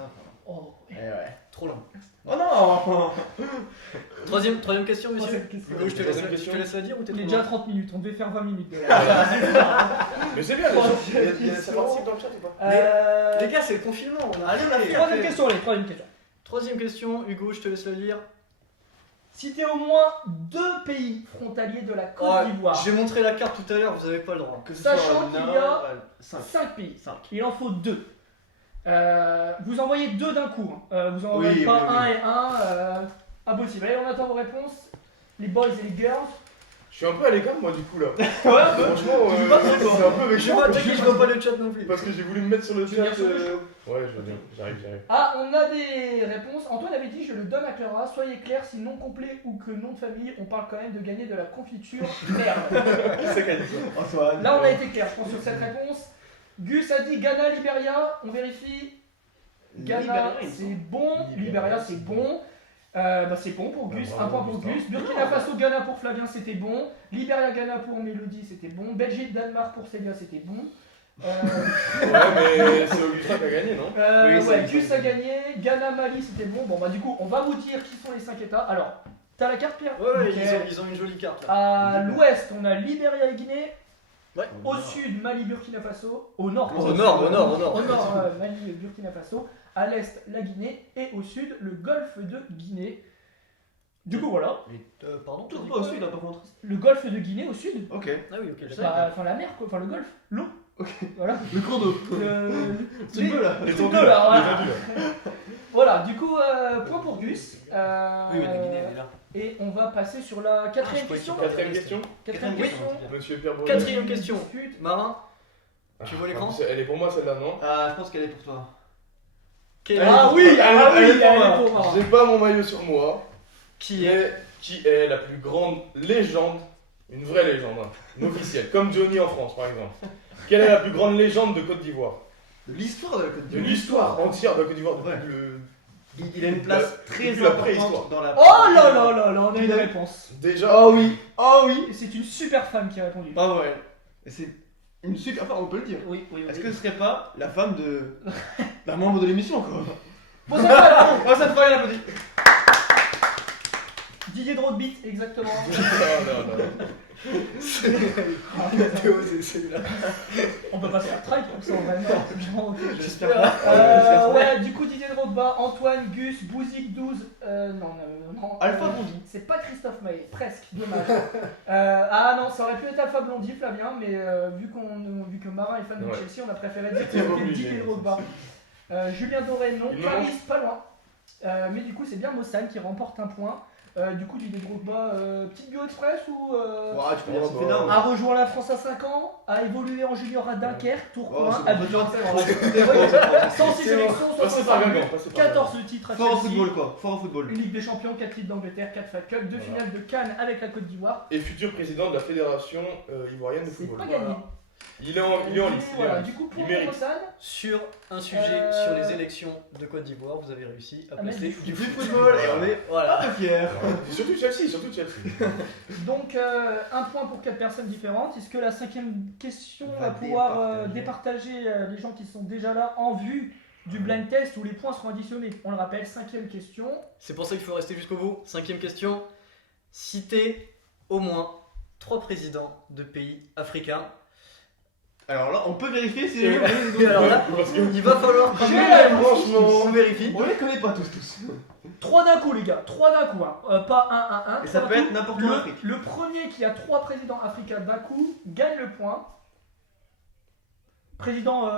Oh, Eh ouais. Trop long. Oh non. Troisième question, monsieur. Troisième question. Hugo, je te Troisième laisse question. la dire ou t'es on est trop déjà à loin 30 minutes, on devait faire 20 minutes. Mais c'est bien, les gens. Il y a ça participe dans le chat ou pas Les gars, c'est le confinement. On a rien à faire. Troisième question, allez, troisième question. Troisième question, Hugo, je te laisse la lire. Citez au moins 2 pays frontaliers de la Côte Ouais, d'Ivoire. J'ai montré la carte tout à l'heure, vous avez pas le droit. Que ce Sachant soit qu'il un y a nord, 5. 5 pays. 5. Il en faut 2. Vous envoyez 2 d'un coup. Vous en envoyez Oui, pas oui, un oui. et un. Impossible. Allez, on attend vos réponses. Les boys et les girls. Je suis un peu à l'écart, moi, du coup, là. Ouais, Franchement, Tu joues pas trop, toi. c'est un peu Je sais méchant. pas, t'inquiète, je vois pas le chat non plus. Parce que j'ai voulu me mettre sur le Tu chat. viens sur le Ouais, je viens, j'arrive. Ah, on a des réponses. Antoine avait dit je le donne à Clara. Soyez clair, si non complet ou que nom de famille, on parle quand même de gagner de la confiture. Merde. Qui c'est qui a dit ça Antoine. Là, on a été clair, je pense, sur cette réponse. Gus a dit Ghana, Libéria. On vérifie. Ghana, Libéria, il me c'est semble. bon. Libéria, c'est bon. Bah, c'est bon pour Gus. Un point pour Gus. Burkina Faso, Ghana pour Flavien, c'était bon. Libéria, Ghana pour Mélodie, c'était bon. Belgique, Danemark pour Célia, c'était bon. Ouais, mais c'est Augustin qui a gagné, non Oui, c'est Ouais, Augustin. Gus a gagné. Ghana, Mali, c'était bon. Bon, bah, du coup, on va vous dire qui sont les 5 États. Alors, t'as la carte, Pierre? Ouais, Nickel. ils ont une jolie carte là. À l'ouest, on a Libéria et Guinée. Ouais. Au sud, Mali, Burkina Faso. Au nord, Au nord. Au nord, Mali, Burkina Faso. À l'est, la Guinée. Et au sud, le golfe de Guinée. Du coup, voilà. Pardon Tout pas au sud, hein, par contre. Le golfe de Guinée au sud. Ok. Ah oui, ok, je sais. Bah, enfin, la mer, quoi. Enfin, le golfe. L'eau. Ok. Voilà. Le cours d'eau. Le... C'est bleu là. Les truc tendus de là, là. voilà. Les tendus là. Voilà, du coup, point pour Gus. Oui, mais la Guinée, elle est là. Et on va passer sur la quatrième je croyais question. qu'il y avait Quatrième question. Quatrième Oui. question. Monsieur Pierre Bourdieu. Quatrième question. Discute. Marin, tu vois l'écran? Elle est pour moi celle-là, non? Ah, je pense qu'elle est pour toi. Quel- Ah oui, Elle est elle pour moi. est pour moi. J'ai pas mon maillot sur moi. Qui est Mais qui est la plus grande légende, une vraie légende, hein, une officielle, comme Johnny en France par exemple. Quelle est la plus grande légende de Côte d'Ivoire? De l'histoire de la Côte De d'Ivoire. l'histoire entière de la Côte d'Ivoire depuis Ouais. le... Il a une place très depuis la importante préhistoire. dans la. Oh là là là là, on a une réponse. Déjà, Oh oui, oh oui. Et c'est une super femme qui a répondu. Bravo, elle. Et c'est une super. Enfin, on peut le dire. Oui, oui, oui. Est-ce que ce serait pas la femme de. d'un membre de l'émission, quoi? Bon, ça va, Oh, ça te fait rien, applaudit. Didier Drogbeat, exactement. non. c'est celui-là. On peut pas se faire traite comme ça, vraiment. C'est vraiment ok. J'espère pas. Ouais, du coup, Didier Drogba, Antoine, Gus, Bouzik 12. Non. Alpha Blondy. C'est pas Christophe Maé, presque, dommage. Ah non, ça aurait pu être Alpha Blondy, Flavien, mais vu que Marin est fan de Ouais. Chelsea, on a préféré C'était dire obligé. Didier Drogba. Julien Doré, non. Il me Paris, pas loin. Mais du coup, c'est bien Mossane qui remporte un point. Du coup, Didier Drogba, petite bio express ou Ouah, tu peux dire Oh, c'est bah. phénoménal. a rejoint la France à 5 ans, a évolué en junior à Dunkerque, Oh, Tourcoing, c'est bon, Abidjan, on va s'écouter, on 106 C'est sélections, Passez par 65 Guingamp, buts, passez par Guingamp. 14 titres à Fort au Chelsea, football, quoi. Fort au football. une Ligue des Champions, 4 titres d'Angleterre, 4 FA Cup, 2 Voilà. finales de Cannes avec la Côte d'Ivoire. Et futur président de la fédération ivoirienne de C'est football. pas gagné. Il est en lice. il est en Voilà, lice. du coup, pour Il mérite. Mossane, Sur un sujet sur les élections de Côte d'Ivoire, vous avez réussi à Ah, mais passer du du football. Et on est voilà. Pas fier. Surtout Chelsea. donc un point pour 4 personnes différentes. Est-ce que la cinquième question Va va pouvoir départager. départager les gens qui sont déjà là en vue du blind test où les points seront additionnés? On le rappelle, cinquième question. C'est pour ça qu'il faut rester jusqu'au bout. Cinquième question. Citez au moins 3 présidents de pays africains. Alors là, on peut vérifier si Et, les et alors là, Parce que- il va falloir quand J'ai même- la réponse. Franchement. on vérifie. On les connaît pas tous. 3 d'un coup, les gars, 3 d'un coup, hein. Pas 1-1-1. Et ça peut être n'importe où en Afrique. Le premier qui a 3 présidents africains d'un coup gagne le point. Président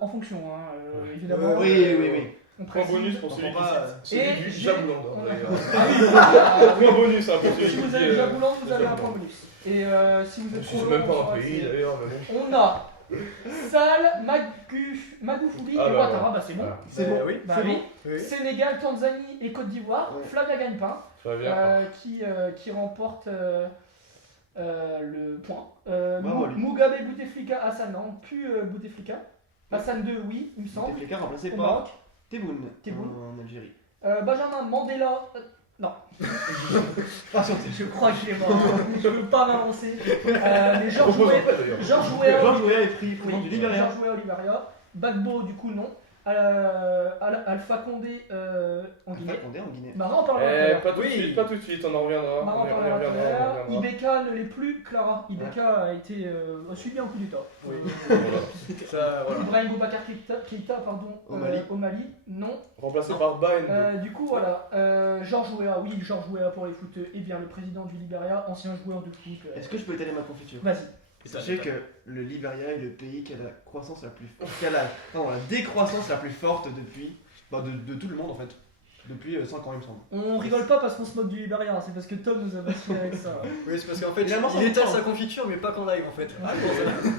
en fonction, hein, évidemment. Oui. On Point précise. bonus pour On celui qui prend pas, cite. Et Celui du j'ai- Jabouland, on a- d'ailleurs. Ah oui, Point bonus, hein, pour celui si qui vous dit, avez déjà Boulogne, vous avez un Jabouland. point bonus. Et si vous êtes Je trop suis long, même on pas saura un que pays c'est- d'ailleurs, mais bon. On a Sal, Magoufouli Ah et bah, Ouattara, bah c'est bon. Voilà. C'est bon. Oui. Bah c'est oui. Oui. Sénégal, Tanzanie et Côte d'Ivoire. Ouais. Flavia Gagne-Pain Flavien. qui remporte le point. Bravo, lui. Mugabe Bouteflika, Hassan, non, plus Bouteflika. Hassan 2, oui, il me semble. Bouteflika remplacé Au par Maroc. Tebboune Tebboune. en Algérie. Benjamin Mandela. Non, Patientez. je crois qu'il est mort. Je veux pas m'avancer. Mais Georges Propose Weah. après d'ailleurs. Georges Weah. Georges Weah est pris président du Libéria. Georges Weah au Libéria. Bagbo, du coup, non. Alpha Condé en Guinée. Alpha Condé en Guinée. Marin en parlera tout à l'heure. Pas tout de Oui. suite, pas tout de suite, on en reviendra. Marin On en y parlera tout à reviendra, l'heure. on y reviendra. Ibeka ne l'est plus, Clara. Ibeka a été subi un coup d'État. Oui. Voilà. Ça, voilà. Ibrahim Boubacar Keïta, pardon, Au Mali. non. Remplacé par Baen. Du coup, voilà. Georges Weah, oui, Georges Weah pour les foot, et bien le président du Libéria, ancien joueur de foot. Est-ce que je peux étaler ma confiture? Vas-y. Sachez que le Libéria est le pays qui a la croissance la plus la décroissance la plus forte depuis de tout le monde en fait. Depuis 5 ans il me semble. On rigole pas parce qu'on se moque du Libéria, c'est parce que Tom nous a vacciné avec ça. Oui, c'est parce qu'en fait, Finalement, ça il étale reprend. sa confiture, mais pas qu'en live en fait. Ah, C'est pour ça.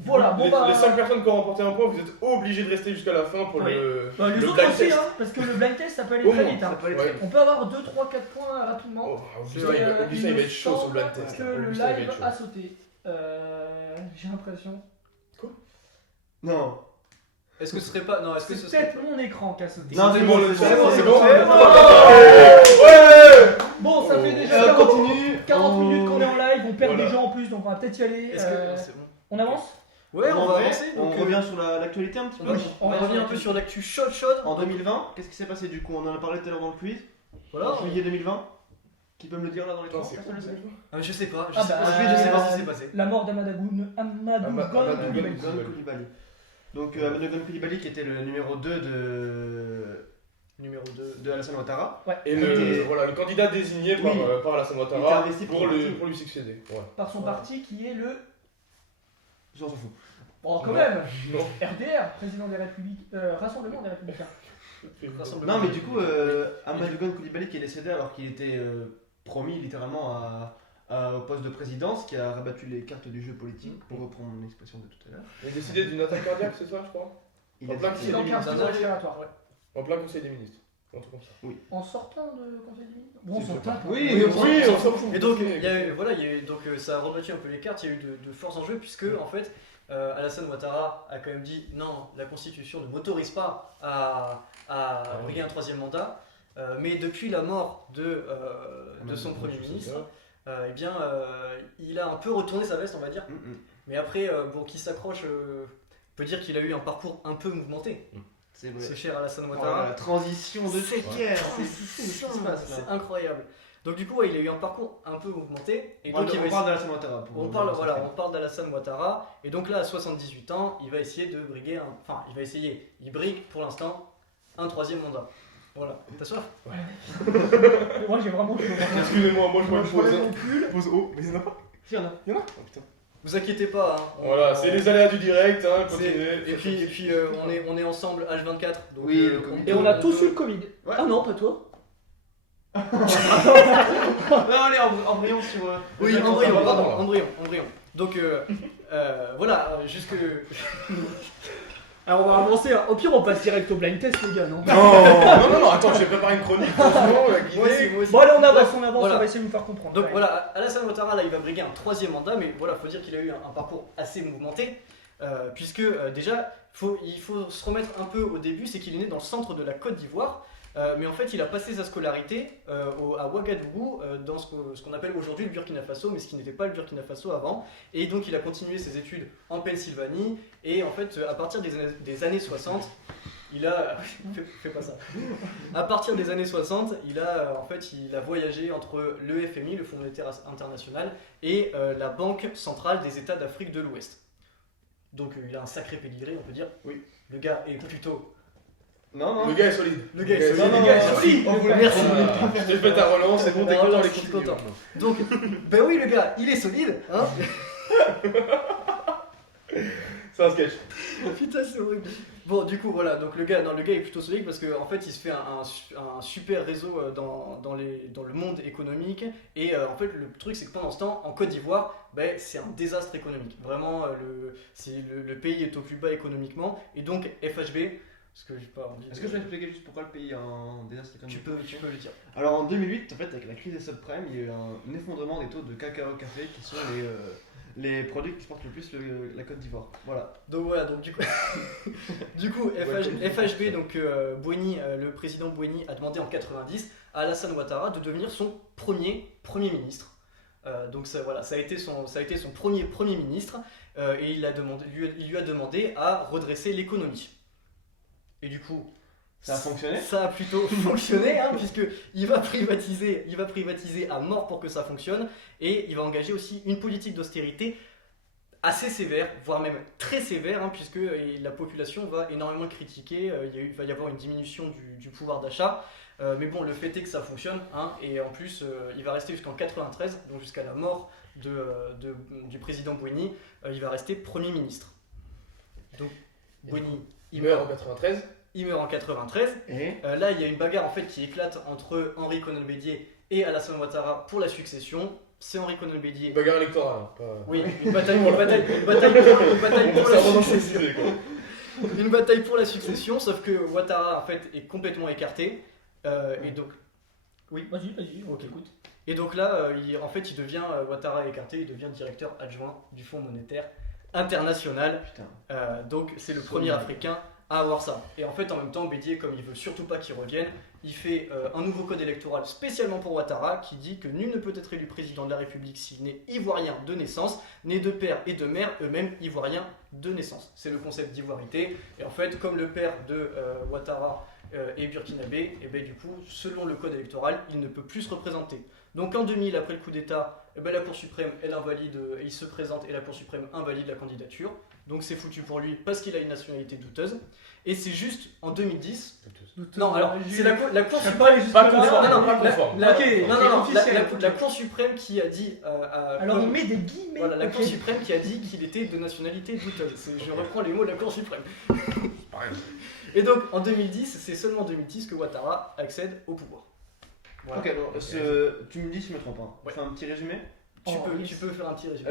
Voilà, bon bah. Les 5 personnes qui ont remporté un point, vous êtes obligés de rester jusqu'à la fin pour Oui. le. Bah, les le autres blind aussi, test. hein, parce que le blind test ça peut aller Au très moins, vite. Ça Hein. peut aller Ouais. très vite. On peut avoir 2, 3, 4 points rapidement. Oh, C'est Augustin, vrai. il va être chaud sur le blind test. Que là. le Augustin, il va live être chaud. a sauté. J'ai l'impression. Non. Est-ce que ce serait pas. Non, est-ce que ce C'est serait. peut-être mon écran qui a sauté. Non, C'est c'est bon, bon, c'est bon, c'est bon. Ouais. Bon, ça fait déjà On 40, continue. 40 minutes qu'on est en live, on perd Voilà. des gens en plus, donc on va peut-être y aller. Est-ce que. C'est bon. On avance? Ouais, on va Ouais, avancer. On Donc, revient sur l'actualité un petit peu. on revient un peu sur l'actu chaude. En 2020, qu'est-ce qui s'est passé du coup? On en a parlé tout à l'heure dans le quiz. Voilà. En juillet 2020. Qui peut me le dire là dans les Attends, trois? c'est Personne quoi, le sait. Ah, je sais pas. Ah Je sais bah, pas. Je sais pas ce qui s'est passé. La mort d'Amadou Amadou Koulibaly. Gon. Gon Koulibaly. Donc Amadou Gon Koulibaly qui était le numéro 2 Numéro 2. de Alassane Ouattara. Et Était- voilà, le candidat désigné par, Oui. par Alassane Il était Ouattara investi pour, pour le parti. pour lui succéder. Ouais. Par son parti qui est le. Ça, on s'en fout. Bon, quand Non. même Non. RDR, président des Républiques. Rassemblement des Républicains. Rassemblement. Non, mais du coup, Amadougan Coulibaly qui est décédé alors qu'il était promis littéralement au poste de présidence, qui a rabattu les cartes du jeu politique, pour reprendre mon expression de tout à l'heure. Il est décidé d'une attaque cardiaque, c'est ça, je crois. Il En a plein décidé- C'est Donc des un ministres. petit respiratoire. En plein conseil des ministres. Un truc comme ça. En sortant de conseil des ministres. Bon, on Si, s'en je sais tape. pas. hein. Oui, on s'en fout. Et donc, Ok. donc ça a rebattu un peu les cartes, il y a eu de forts enjeux, puisque en fait, Alassane Ouattara a quand même dit non, la Constitution ne m'autorise pas à briguer un troisième mandat. Mais depuis la mort de son Premier ministre, eh bien, il a un peu retourné sa veste, on va dire. Mais après, bon, qui s'accroche, on peut dire qu'il a eu un parcours un peu mouvementé. C'est vrai. C'est cher Alassane Voilà, Ouattara. la transition de C'est guerre, c'est c'est fou ce qui se passe là. C'est incroyable. Donc du coup, ouais, il a eu un parcours un peu mouvementé. Et On donc, il va parle d'Alassane Ouattara. on parle d'Alassane Ouattara, et donc là à 78 ans, il va essayer de briguer il brigue pour l'instant un troisième mandat. Voilà, t'as soif? Moi j'ai vraiment chaud. Excusez-moi, moi je vois le Je prends pose. mon pull. Pose haut, mais il y en a pas. Si, il y en a. Oh putain. Vous inquiétez pas, hein. Voilà, c'est les aléas du direct, hein, C'est- continuez. Et puis on est ensemble H24, donc Oui, le Covid. Et on a tous eu le Covid. Ouais. Ah non, pas toi. Non, allez, embrayons sur. Oui, D'accord, embryon, ça va, pardon, ça va. embryon. Donc voilà, jusque Alors on va avancer. Hein. Au pire, on passe direct au blind test, les gars, non? Non, attends, j'ai préparé une chronique, franchement, la moi aussi, Guinée. moi aussi. Bon, allez, on avance, Voilà. on va essayer de nous faire comprendre. Donc Ouais. voilà, Alassane Ouattara, là, il va briguer un troisième mandat, mais voilà, faut dire qu'il a eu un parcours assez mouvementé, puisque déjà, il faut se remettre un peu au début, c'est qu'il est né dans le centre de la Côte d'Ivoire, mais en fait, il a passé sa scolarité à Ouagadougou, dans ce qu'on appelle aujourd'hui le Burkina Faso, mais ce qui n'était pas le Burkina Faso avant, et donc il a continué ses études en Pennsylvanie, et en fait, à partir des années 60, il a... fais pas ça. À partir des années 60, il a voyagé entre le FMI, le Fonds monétaire international, et la Banque centrale des États d'Afrique de l'Ouest. Donc il a un sacré pédigré, on peut dire. Oui. Le gars est plutôt... Non. Le gars est solide. Le gars est solide. Non, Le gars est merci. solide. On voulait Merci. Je t'ai fait ta relance, c'est bon, t'es Ah, content, je les suis continue. content. Donc, ben oui, le gars, il est solide, hein. C'est un sketch. Putain, c'est horrible. Bon, du coup, voilà, donc le gars est plutôt solide parce qu'en fait, il se fait un super réseau dans le monde économique. Et en fait, le truc, c'est que pendant ce temps, en Côte d'Ivoire, ben, c'est un désastre économique. Vraiment, le pays est au plus bas économiquement. Et donc, FHB, parce que j'ai pas envie. Est-ce que je peux expliquer juste pourquoi le pays est en désastre économique? tu peux le dire. Alors en 2008, en fait, avec la crise des subprimes, il y a eu un effondrement des taux de cacao café qui sont les produits qui exportent le plus la Côte d'Ivoire. Voilà. Donc voilà, donc du coup, FHB, donc Boueni, le président Boueni a demandé en 90 à Alassane Ouattara de devenir son premier ministre. Donc ça, voilà, ça a été son premier ministre et il lui a demandé à redresser l'économie. Et du coup, Ça a fonctionné? Ça a plutôt fonctionné, hein, puisqu'il va privatiser à mort pour que ça fonctionne, et il va engager aussi une politique d'austérité assez sévère, voire même très sévère, hein, puisque la population va énormément le critiquer, il va y avoir une diminution du pouvoir d'achat, mais bon, le fait est que ça fonctionne, hein, et en plus, il va rester jusqu'en 93, donc jusqu'à la mort du président Boueni, il va rester Premier ministre. Donc, Boueni, Il meurt en 93. il meurt en 93. Et Là, il y a une bagarre en fait qui éclate entre Henri Konan-Bédier et Alassane Ouattara pour la succession. C'est Henri Konan-Bédier. Une bagarre électorale. Hein, pas... Oui, une bataille pour la succession. Une bataille pour la succession, sauf que Ouattara en fait est complètement écarté. Et donc, Vas-y, on t'écoute. et donc là, il devient Ouattara est écarté, il devient directeur adjoint du Fonds monétaire international. putain. Donc c'est le premier Africain à avoir ça. Et en fait, en même temps, Bédier, comme il veut surtout pas qu'il revienne, il fait un nouveau code électoral spécialement pour Ouattara qui dit que nul ne peut être élu président de la République s'il n'est ivoirien de naissance, né de père et de mère, eux-mêmes ivoiriens de naissance. C'est le concept d'ivoirité. Et en fait, comme le père de Ouattara est burkinabé, et ben du coup, selon le code électoral, il ne peut plus se représenter. Donc en 2000, après le coup d'État, la Cour suprême, il se présente et la Cour suprême invalide la candidature. Donc c'est foutu pour lui parce qu'il a une nationalité douteuse. Et c'est juste en 2010. Non, alors c'est la Cour suprême. Pas conforme. Non, non, Pas conforme. La, Ok, non, ok, non, non, officiel. la Cour suprême qui a dit. Alors on met des guillemets. Voilà, la ok. Cour suprême qui a dit qu'il était de nationalité douteuse. Je reprends les mots de la Cour suprême. Et donc en 2010, c'est seulement en 2010 que Ouattara accède au pouvoir. Voilà. Ok, tu me dis si je me trompe. Hein. Ouais. Je fais un petit résumé. Tu peux faire un petit résumé.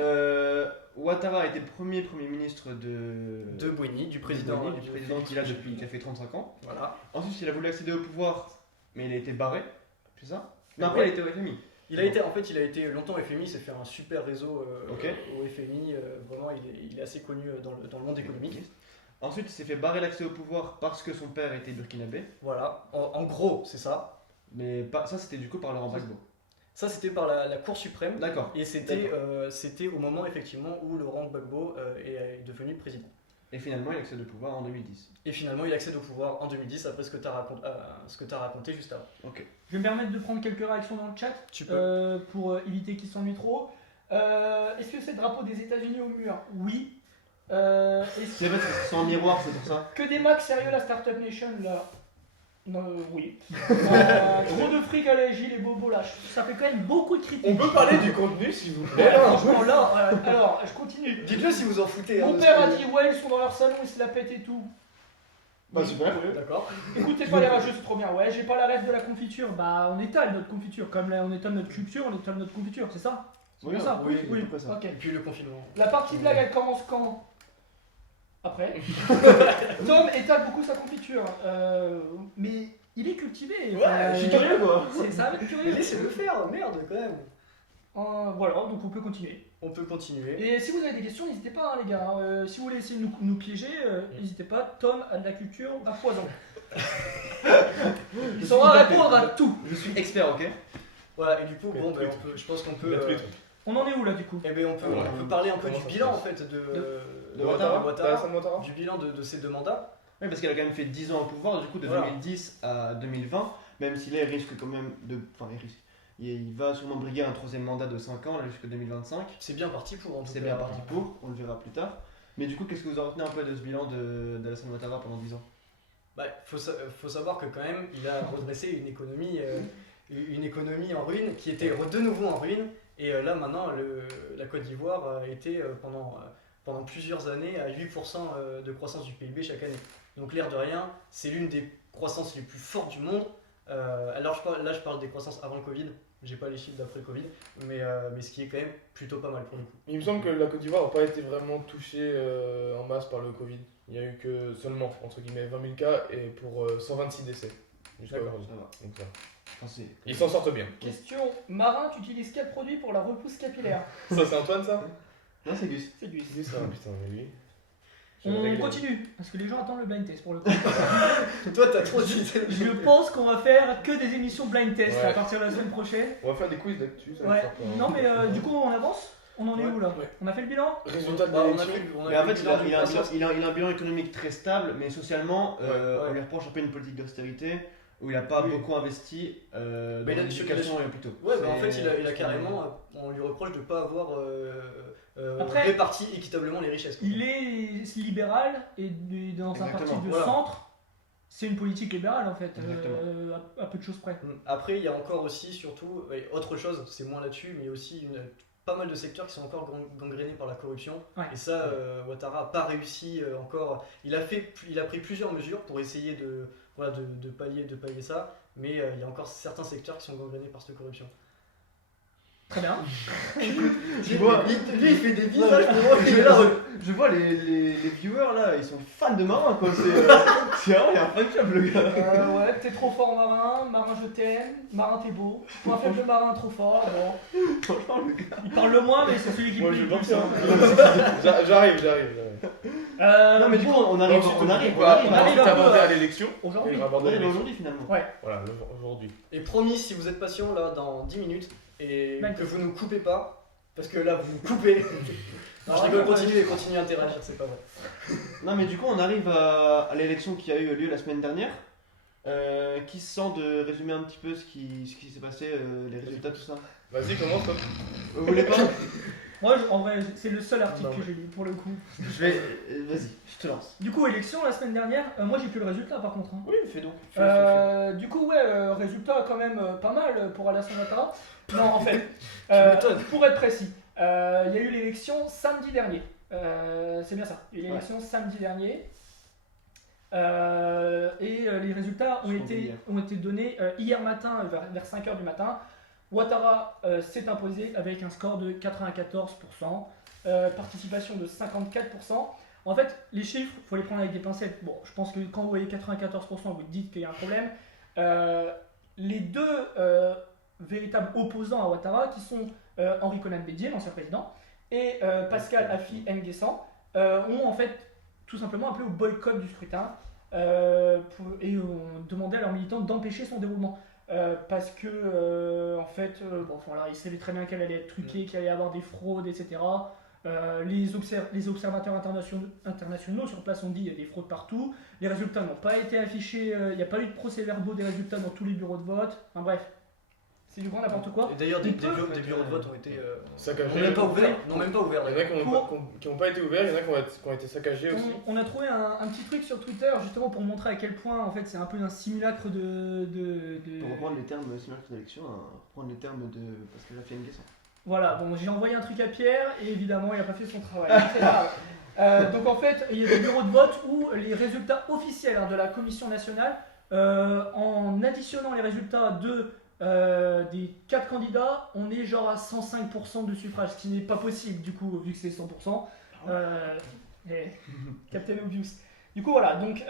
Ouattara a été le premier ministre De Bouini, du président. du président qui a fait 35 ans. Voilà. Ensuite, il a voulu accéder au pouvoir, mais il a été barré, c'est ça? Non, Ouais. après, il a été au FMI. Il a été longtemps au FMI, il s'est fait un super réseau Ok. au FMI. Vraiment, il est assez connu dans le monde économique. Ensuite, il s'est fait barrer l'accès au pouvoir parce que son père était burkinabé. Voilà. En gros, c'est ça. Mais ça, c'était du coup par Laurent Gbagbo. Ça, c'était par la Cour suprême. D'accord. Et c'était au moment effectivement où Laurent Gbagbo est devenu président. Et finalement, il accède au pouvoir en 2010. Et finalement, il accède au pouvoir en 2010 après ce que tu as raconté juste avant. Ok. Je vais me permettre de prendre quelques réactions dans le chat Tu peux. pour éviter qu'ils s'ennuient trop. Est-ce que c'est le drapeau des États-Unis au mur? Oui. Est-ce C'est vrai, c'est en miroir, c'est pour ça. que des Macs sérieux la Startup Nation là? Non, oui. Trop de fric à la J, les bobos lâches. Ça fait quand même beaucoup de critiques. On peut parler du contenu s'il vous plaît. Ouais, franchement, là, alors, je continue. Dites-le si vous en foutez. Mon père a dit, ouais, ils sont dans leur salon, ils se la pètent et tout. Bah, super. D'accord. Écoutez pas les rageux, c'est trop bien. Ouais, j'ai pas la rêve de la confiture. Bah, on étale notre confiture. Comme là, on étale notre culture, on étale notre confiture, c'est ça? C'est Oui, bien ça? oui, c'est à peu près ça. Ok. Et puis le confinement. La partie blague, elle commence quand? Après. Tom étale beaucoup sa confiture. Mais il est cultivé. Ouais, Je suis curieux, quoi. Ça va être Mais curieux. laissez-le faire, merde quand même. Voilà, donc on peut continuer. On peut continuer. Et si vous avez des questions, n'hésitez pas, hein, les gars. Si vous voulez essayer de nous piéger, n'hésitez pas. Tom a de la culture à foison. Il saura répondre à tout. Je suis expert, ok? Voilà, et du coup, Mais bon, tweet. je pense qu'on Il peut. a tous les trucs. On en est où là, du coup? Eh ben, on peut parler un peu Comment du ça se bilan en passe fait De Ouattara Ouattara. Alassane Ouattara Du bilan de ces deux mandats. Oui, parce qu'elle a quand même fait 10 ans au pouvoir, du coup, de Voilà. 2010 à 2020, même si là, il risque quand même de. Enfin, il risque. Il va sûrement briguer un troisième mandat de 5 ans, là, jusqu'à 2025. C'est bien parti pour en tout C'est cas. bien parti pour, on le verra plus tard. Mais du coup, qu'est-ce que vous en retenez un peu de ce bilan d'Alassane Ouattara pendant 10 ans? Bah, faut savoir que quand même, il a redressé une économie en ruine qui était de nouveau en ruine. Et là maintenant, la Côte d'Ivoire a été pendant plusieurs années à 8% de croissance du PIB chaque année. Donc l'air de rien, c'est l'une des croissances les plus fortes du monde. Alors je parle des croissances avant le Covid. J'ai pas les chiffres d'après le Covid, mais ce qui est quand même plutôt pas mal pour le coup. Il me semble que la Côte d'Ivoire n'a pas été vraiment touchée en masse par le Covid. Il n'y a eu que seulement, entre guillemets, 20 000 cas et pour 126 décès. Jusqu'à D'accord, aujourd'hui. Ça va. Donc ça. Enfin, c'est- Ils s'en sortent bien. Question Marin, tu utilises quel produit pour la repousse capillaire? Ça, c'est Antoine, ça Non, c'est Gus. C'est lui. C'est ça, putain, mais lui. On continue, parce que les gens attendent le blind test pour le coup. Toi, t'as trop dit. Je pense qu'on va faire que des émissions blind test Ouais. à partir de la semaine prochaine. On va faire des quiz là-dessus. ça va Ouais. être sympa, hein. Non mais du coup on avance. On en est où là? Ouais. On a fait le bilan? Résultat de Bah, on a l'élection. vu- on a Mais en vu fait, le bilan d'une croissance. il a un bilan économique très stable, mais socialement, Ouais. on lui reproche un peu une politique d'austérité où il n'a pas Oui. beaucoup investi dans Mais il a- l'éducation et l'hôpital. Ouais, bah en fait, il a carrément. On lui reproche de ne pas avoir Après, réparti équitablement les richesses. quoi. Il est libéral et dans un Exactement, parti de voilà. centre, c'est une politique libérale en fait, Exactement. à peu de choses près. Après, il y a encore aussi, surtout, autre chose, c'est moins là-dessus, mais aussi pas mal de secteurs qui sont encore gangrénés par la corruption. Ouais. Et ça, Ouattara n'a pas réussi encore. Il a pris plusieurs mesures pour essayer de pallier ça, mais il y a encore certains secteurs qui sont gangrénés par cette corruption. Très bien. Tu vois, Lui, il fait des visages pour moi, il est là. je vois les viewers là, ils sont fans de Marin quoi. C'est vraiment, il y a un fan club le gars. Ouais, t'es trop fort Marin, Marin je t'aime, Marin t'es beau. Point faible de Marin trop fort, bon. Franchement, le gars. Il parle le moins mais c'est celui qui Moi, plaît je le pense plus. hein. J'arrive. Non, mais du coup, on arrive. Ensuite, On arrive. on va on arrive un peu aborder à- à l'élection. Aujourd'hui. Et on va On aborder à arrive l'élection. aujourd'hui finalement. Ouais. Voilà, aujourd'hui. Et promis, si vous êtes patient, là, dans 10 minutes, et D'accord. que vous ne coupez pas, parce que là, vous coupez. Non, je rigole, continuez à interagir, c'est pas vrai. Non, mais du coup, on arrive à l'élection qui a eu lieu la semaine dernière. Qui se sent de résumer un petit peu ce qui s'est passé, les résultats, tout ça? Vas-y, commence toi. Vous voulez pas? Moi en vrai c'est le seul article Non, que j'ai lu pour le coup. Je vais. Vas-y, je te lance. Du coup élection la semaine dernière, moi j'ai plus le résultat par contre. hein. Oui, fais donc. Du coup, ouais, résultat quand même pas mal pour Alassane Ouattara. Non, en fait, m'étonnes. pour être précis, il y a eu l'élection samedi dernier. C'est bien ça. Il y a eu l'élection samedi dernier. Les résultats ont été donnés hier matin vers 5h du matin. Ouattara s'est imposé avec un score de 94%, participation de 54%. En fait, les chiffres, il faut les prendre avec des pincettes. Bon, je pense que quand vous voyez 94%, vous dites qu'il y a un problème. Les deux véritables opposants à Ouattara, qui sont Henri Konan Bédié, l'ancien président, et Pascal Affi N'Guessan, ont en fait tout simplement appelé au boycott du scrutin et ont demandé à leurs militants d'empêcher son déroulement. Parce que en fait, ils savaient très bien qu'elle allait être truquée, qu'il allait y avoir des fraudes, etc. Les observateurs internationaux sur place ont dit qu'il y a des fraudes partout. Les résultats n'ont pas été affichés, il n'y a pas eu de procès-verbaux des résultats dans tous les bureaux de vote. Enfin bref, c'est du grand n'importe quoi. Et d'ailleurs, des bureaux de vote ont été saccagés. n'ont même pas ouvert. Il y en a qui n'ont pas été ouverts, il y en a qui ont été saccagés aussi. On a trouvé un petit truc sur Twitter justement pour montrer à quel point en fait c'est un peu un simulacre de... Pour reprendre les termes simulacre d'élection, reprendre les termes de Pascal Affi N'Guessan. Voilà, bon, j'ai envoyé un truc à Pierre et évidemment il n'a pas fait son travail. C'est grave. Donc en fait, il y a des bureaux de vote où les résultats officiels de la Commission nationale, en additionnant les résultats des 4 candidats, on est genre à 105% de suffrage, ce qui n'est pas possible du coup, vu que c'est 100%. Captain Obvious. Du coup, voilà, donc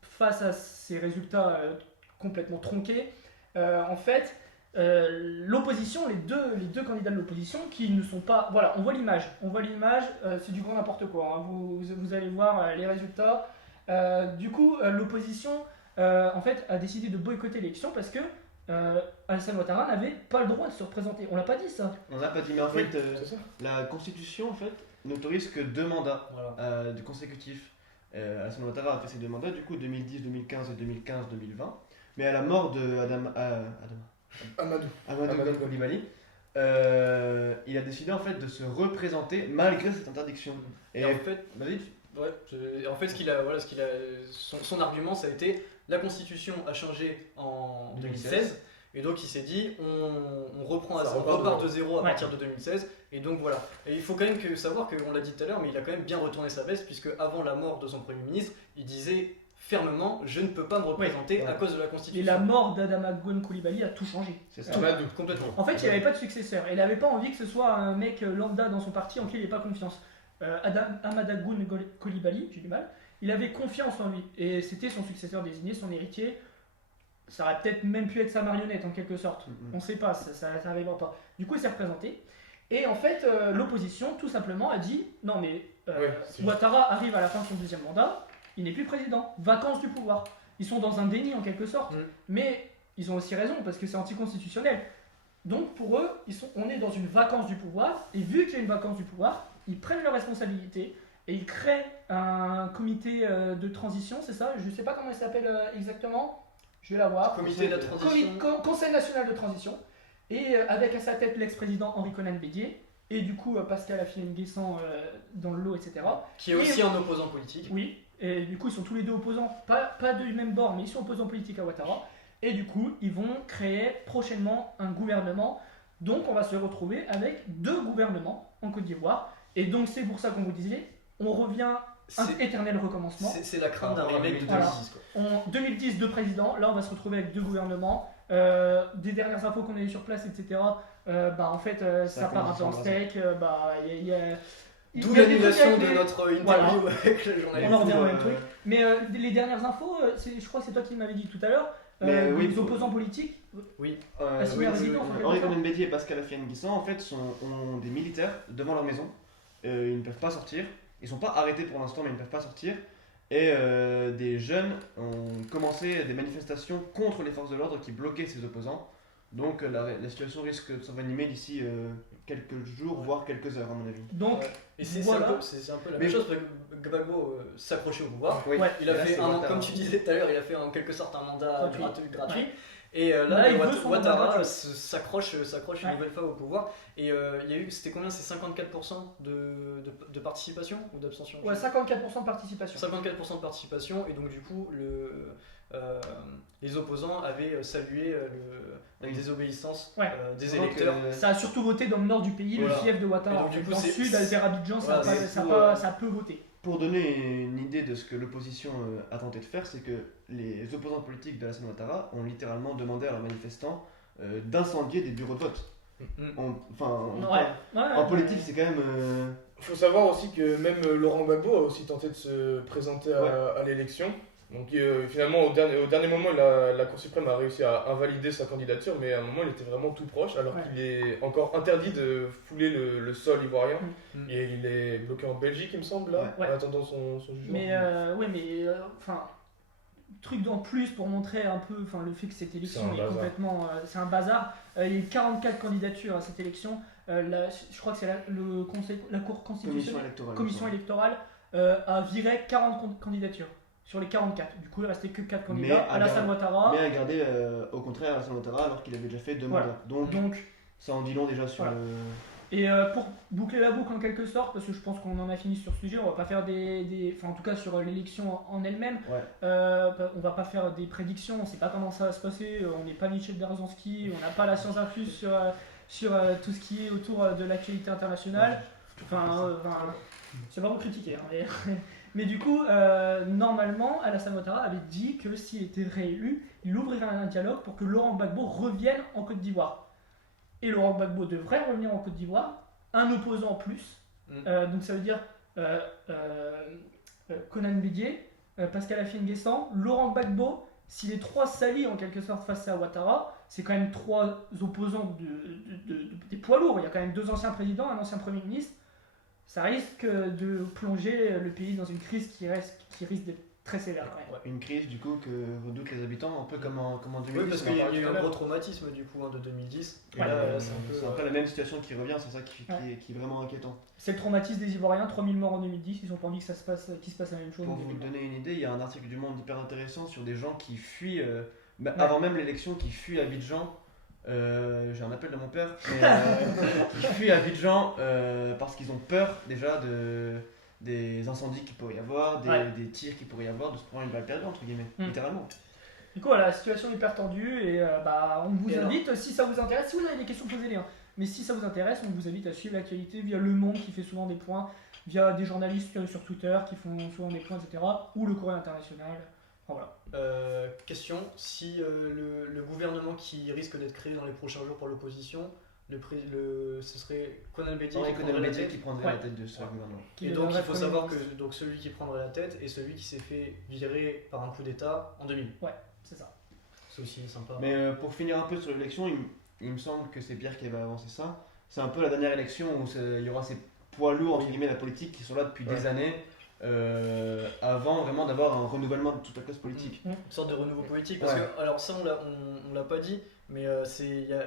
face à ces résultats complètement tronqués, en fait, l'opposition, les deux candidats de l'opposition qui ne sont pas. Voilà, on voit l'image, c'est du grand n'importe quoi. Hein. Vous allez voir les résultats. Du coup, l'opposition en fait, a décidé de boycotter l'élection parce que Alassane Ouattara n'avait pas le droit de se représenter. On l'a pas dit ça. On l'a pas dit, mais en fait, la Constitution en fait n'autorise que 2 mandats de consécutifs. Alassane Ouattara a fait ses 2 mandats, du coup 2010, 2015 et 2015, 2020. Mais à la mort de Amadou Coulibaly, il a décidé en fait de se représenter malgré cette interdiction. Et en fait, son argument, ça a été la Constitution a changé en 2016. Et donc il s'est dit, on repart de zéro à partir de 2016. Et donc voilà. Et il faut quand même savoir qu'on l'a dit tout à l'heure, mais il a quand même bien retourné sa veste, puisque avant la mort de son Premier ministre, il disait fermement, je ne peux pas me représenter à cause de la Constitution. Et la mort d'Amadou Coulibaly a tout changé. C'est ça. Complètement. En fait, il n'avait pas de successeur. Il n'avait pas envie que ce soit un mec lambda dans son parti en qui il n'ait pas confiance. Amadou Coulibaly, j'ai du mal, il avait confiance en lui. Et c'était son successeur désigné, son héritier. Ça aurait peut-être même pu être sa marionnette en quelque sorte. On ne sait pas, ça n'arrivera pas. Du coup, il s'est représenté. Et en fait, l'opposition, tout simplement, a dit non, mais Ouattara arrive à la fin de son 2e mandat, il n'est plus président. Vacances du pouvoir. Ils sont dans un déni en quelque sorte. Mais ils ont aussi raison parce que c'est anticonstitutionnel. Donc pour eux, on est dans une vacance du pouvoir. Et vu qu'il y a une vacance du pouvoir, ils prennent leurs responsabilités et ils créent un comité de transition, c'est ça? Je ne sais pas comment il s'appelle exactement. Je vais la voir. Comité de transition. Conseil national de transition. Et avec à sa tête l'ex-président Henri Konan Bédié. Et du coup Pascal Affi N'Guessan dans le lot, etc. Qui est aussi un opposant politique. Oui. Et du coup, ils sont tous les deux opposants, pas du même bord, mais ils sont opposants politiques à Ouattara. Et du coup, ils vont créer prochainement un gouvernement. Donc, on va se retrouver avec 2 gouvernements en Côte d'Ivoire. Et donc, c'est pour ça qu'on vous disait, on revient un éternel recommencement. C'est la crainte d'un remake de 2010. En 2010, 2 présidents. Là, on va se retrouver avec 2 gouvernements. Des dernières infos qu'on a eues sur place, etc. En fait, ça part un peu en steak. Il y a d'où l'annulation de notre interview avec le journaliste. On en revient au même truc. Mais les dernières infos, je crois que c'est toi qui m'avais dit tout à l'heure, les opposants politiques. Henri Konan Bédié et Pascal Affi N'Guessan en fait ont des militaires devant leur maison. Ils ne peuvent pas sortir. Ils ne sont pas arrêtés pour l'instant, mais ils ne peuvent pas sortir. Et des jeunes ont commencé des manifestations contre les forces de l'ordre qui bloquaient ces opposants. Donc la situation risque de s'envenimer d'ici quelques jours, voire quelques heures à mon avis. Donc, et c'est un peu la même chose parce que Gbagbo s'accrochait au pouvoir. Oui. Il a fait comme tu disais tout à l'heure, il a fait en quelque sorte un mandat gratuit. Et là Ouattara s'accroche une nouvelle fois au pouvoir. Et il y a eu, c'était combien? C'est 54% de participation ou d'abstention? Ouais, 54% de participation. 54% de participation, et donc du coup, les opposants avaient salué la désobéissance des électeurs. Ça a surtout voté dans le nord du pays, le fief de Ouattara. Donc, du coup, dans le sud, Alter Abidjan, ça a peu voté. pour donner une idée de ce que l'opposition a tenté de faire, c'est que les opposants politiques de Alassane Ouattara ont littéralement demandé à leurs manifestants d'incendier des bureaux de vote. En politique, c'est quand même. Faut savoir aussi que même Laurent Gbagbo a aussi tenté de se présenter à l'élection. Donc finalement, au dernier moment, la Cour suprême a réussi à invalider sa candidature, mais à un moment, il était vraiment tout proche, alors qu'il est encore interdit de fouler le sol ivoirien. Et il est bloqué en Belgique, il me semble, là, en attendant son jugement. Mais truc en plus pour montrer un peu le fait que cette élection est complètement. C'est un bazar. Il y a eu 44 candidatures à cette élection. Je crois que c'est la Cour constitutionnelle, commission électorale, a viré 40 candidatures. Sur les 44. Du coup, il ne restait que 4 candidats. Alassane Ouattara. Mais à garder au contraire Alassane Ouattara alors qu'il avait déjà fait 2 mandats. Donc, ça en dit long déjà sur le. Et pour boucler la boucle en quelque sorte, parce que je pense qu'on en a fini sur ce sujet, on va pas faire en tout cas sur l'élection en elle-même, on va pas faire des prédictions, on sait pas comment ça va se passer, on n'est pas Michel Berzanski, on n'a pas la science infuse sur tout ce qui est autour de l'actualité internationale. C'est pas pour critiquer, hein, mais du coup, normalement, Alassane Ouattara avait dit que s'il était réélu, il ouvrirait un dialogue pour que Laurent Gbagbo revienne en Côte d'Ivoire. Et Laurent Gbagbo devrait revenir en Côte d'Ivoire, un opposant en plus. Donc ça veut dire Konan Bédié, Pascal Affi-N'Guessan, Laurent Gbagbo. Si les trois s'allient en quelque sorte face à Ouattara, c'est quand même 3 opposants des poids lourds. Il y a quand même 2 anciens présidents, un ancien Premier ministre. Ça risque de plonger le pays dans une crise qui risque d'être très sévère quand même. Une crise du coup que redoutent les habitants, un peu comme en 2010. Oui, parce qu'il y a eu un gros traumatisme du coup de 2010. Et là, c'est un peu la même situation qui revient, c'est ça qui est vraiment inquiétant. C'est le traumatisme des Ivoiriens, 3000 morts en 2010, ils ont pas envie que qu'il se passe la même chose. Pour vous donner une idée, il y a un article du Monde hyper intéressant sur des gens qui fuient, avant même l'élection, qui fuient Abidjan. J'ai un appel de mon père qui fuient Abidjan parce qu'ils ont peur déjà des incendies qu'il pourrait y avoir, des tirs qu'il pourrait y avoir, de se prendre une balle perdue entre guillemets, littéralement. Du coup voilà, la situation est hyper tendue et on vous invite, si ça vous intéresse, si vous avez des questions, posez-les, hein. Mais si ça vous intéresse, on vous invite à suivre l'actualité via Le Monde qui fait souvent des points, via des journalistes sur Twitter qui font souvent des points, etc. ou le Courrier International. Voilà. Question, si le gouvernement qui risque d'être créé dans les prochains jours par l'opposition, ce serait Konan Bédié qui prendrait la tête de ce gouvernement. Et donc il faut savoir que celui qui prendrait la tête est celui qui s'est fait virer par un coup d'état en 2000. Ouais, c'est ça. C'est aussi sympa. Mais pour finir un peu sur l'élection, il me semble que c'est Pierre qui avait avancé ça. C'est un peu la dernière élection où il y aura ces poids lourds entre guillemets de la politique qui sont là depuis des années. Avant vraiment d'avoir un renouvellement de toute la classe politique. Une sorte de renouveau politique. Parce que, alors ça on l'a pas dit, mais il y a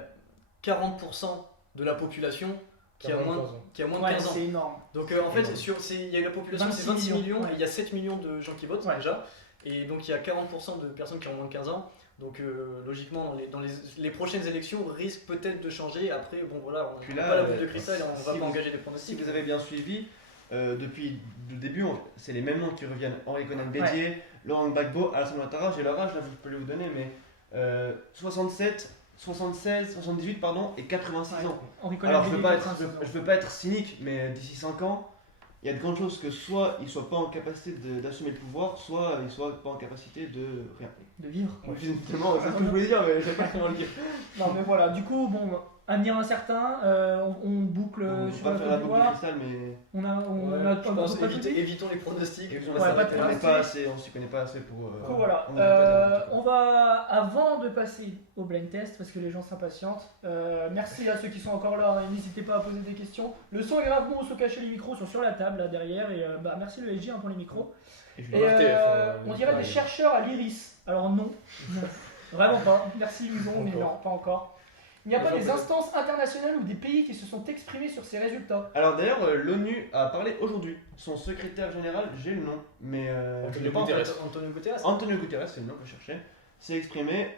40% de la population qui a moins de 15 ans. C'est énorme. Donc en fait, il y a la population, c'est 26 millions, et il y a 7 millions de gens qui votent déjà. Et donc il y a 40% de personnes qui ont moins de 15 ans. Donc logiquement, dans les prochaines élections risquent peut-être de changer. Après, bon voilà, on n'a pas la boule de cristal et on va pas engager des pronostics. Si vous avez bien suivi, depuis le début, c'est les mêmes noms qui reviennent. Henri Konan Bédié, Laurent Gbagbo, Alassane Ouattara. J'ai leur âge, là, je peux les vous donner, mais 76, 78 et 86 ans. Alors je veux pas être cynique, mais d'ici 5 ans, il y a de grandes chances que soit ils ne soient pas en capacité d'assumer le pouvoir, soit ils ne soient pas en capacité de rien. De vivre. Justement, c'est ce que je voulais dire, mais je ne sais pas comment le dire. Non mais voilà, du coup, avenir incertain, on boucle sur la Côte d'Ivoire. Je pense évitons les pronostics. On s'y connaît pas assez pour. Voilà. On va, avant de passer au blind test, parce que les gens s'impatientent, merci à ceux qui sont encore là, et n'hésitez pas à poser des questions. Le son est grave bon, on se cache les micros sont sur la table là derrière, et merci le SG pour les micros. On dirait des chercheurs à l'IRIS. Alors non, vraiment pas. Merci Lison, mais non, pas encore. Il n'y a pas des instances internationales ou des pays qui se sont exprimés sur ces résultats. Alors d'ailleurs, l'ONU a parlé aujourd'hui. Son secrétaire général, j'ai le nom, mais Antonio Guterres, c'est le nom que je cherchais, s'est exprimé.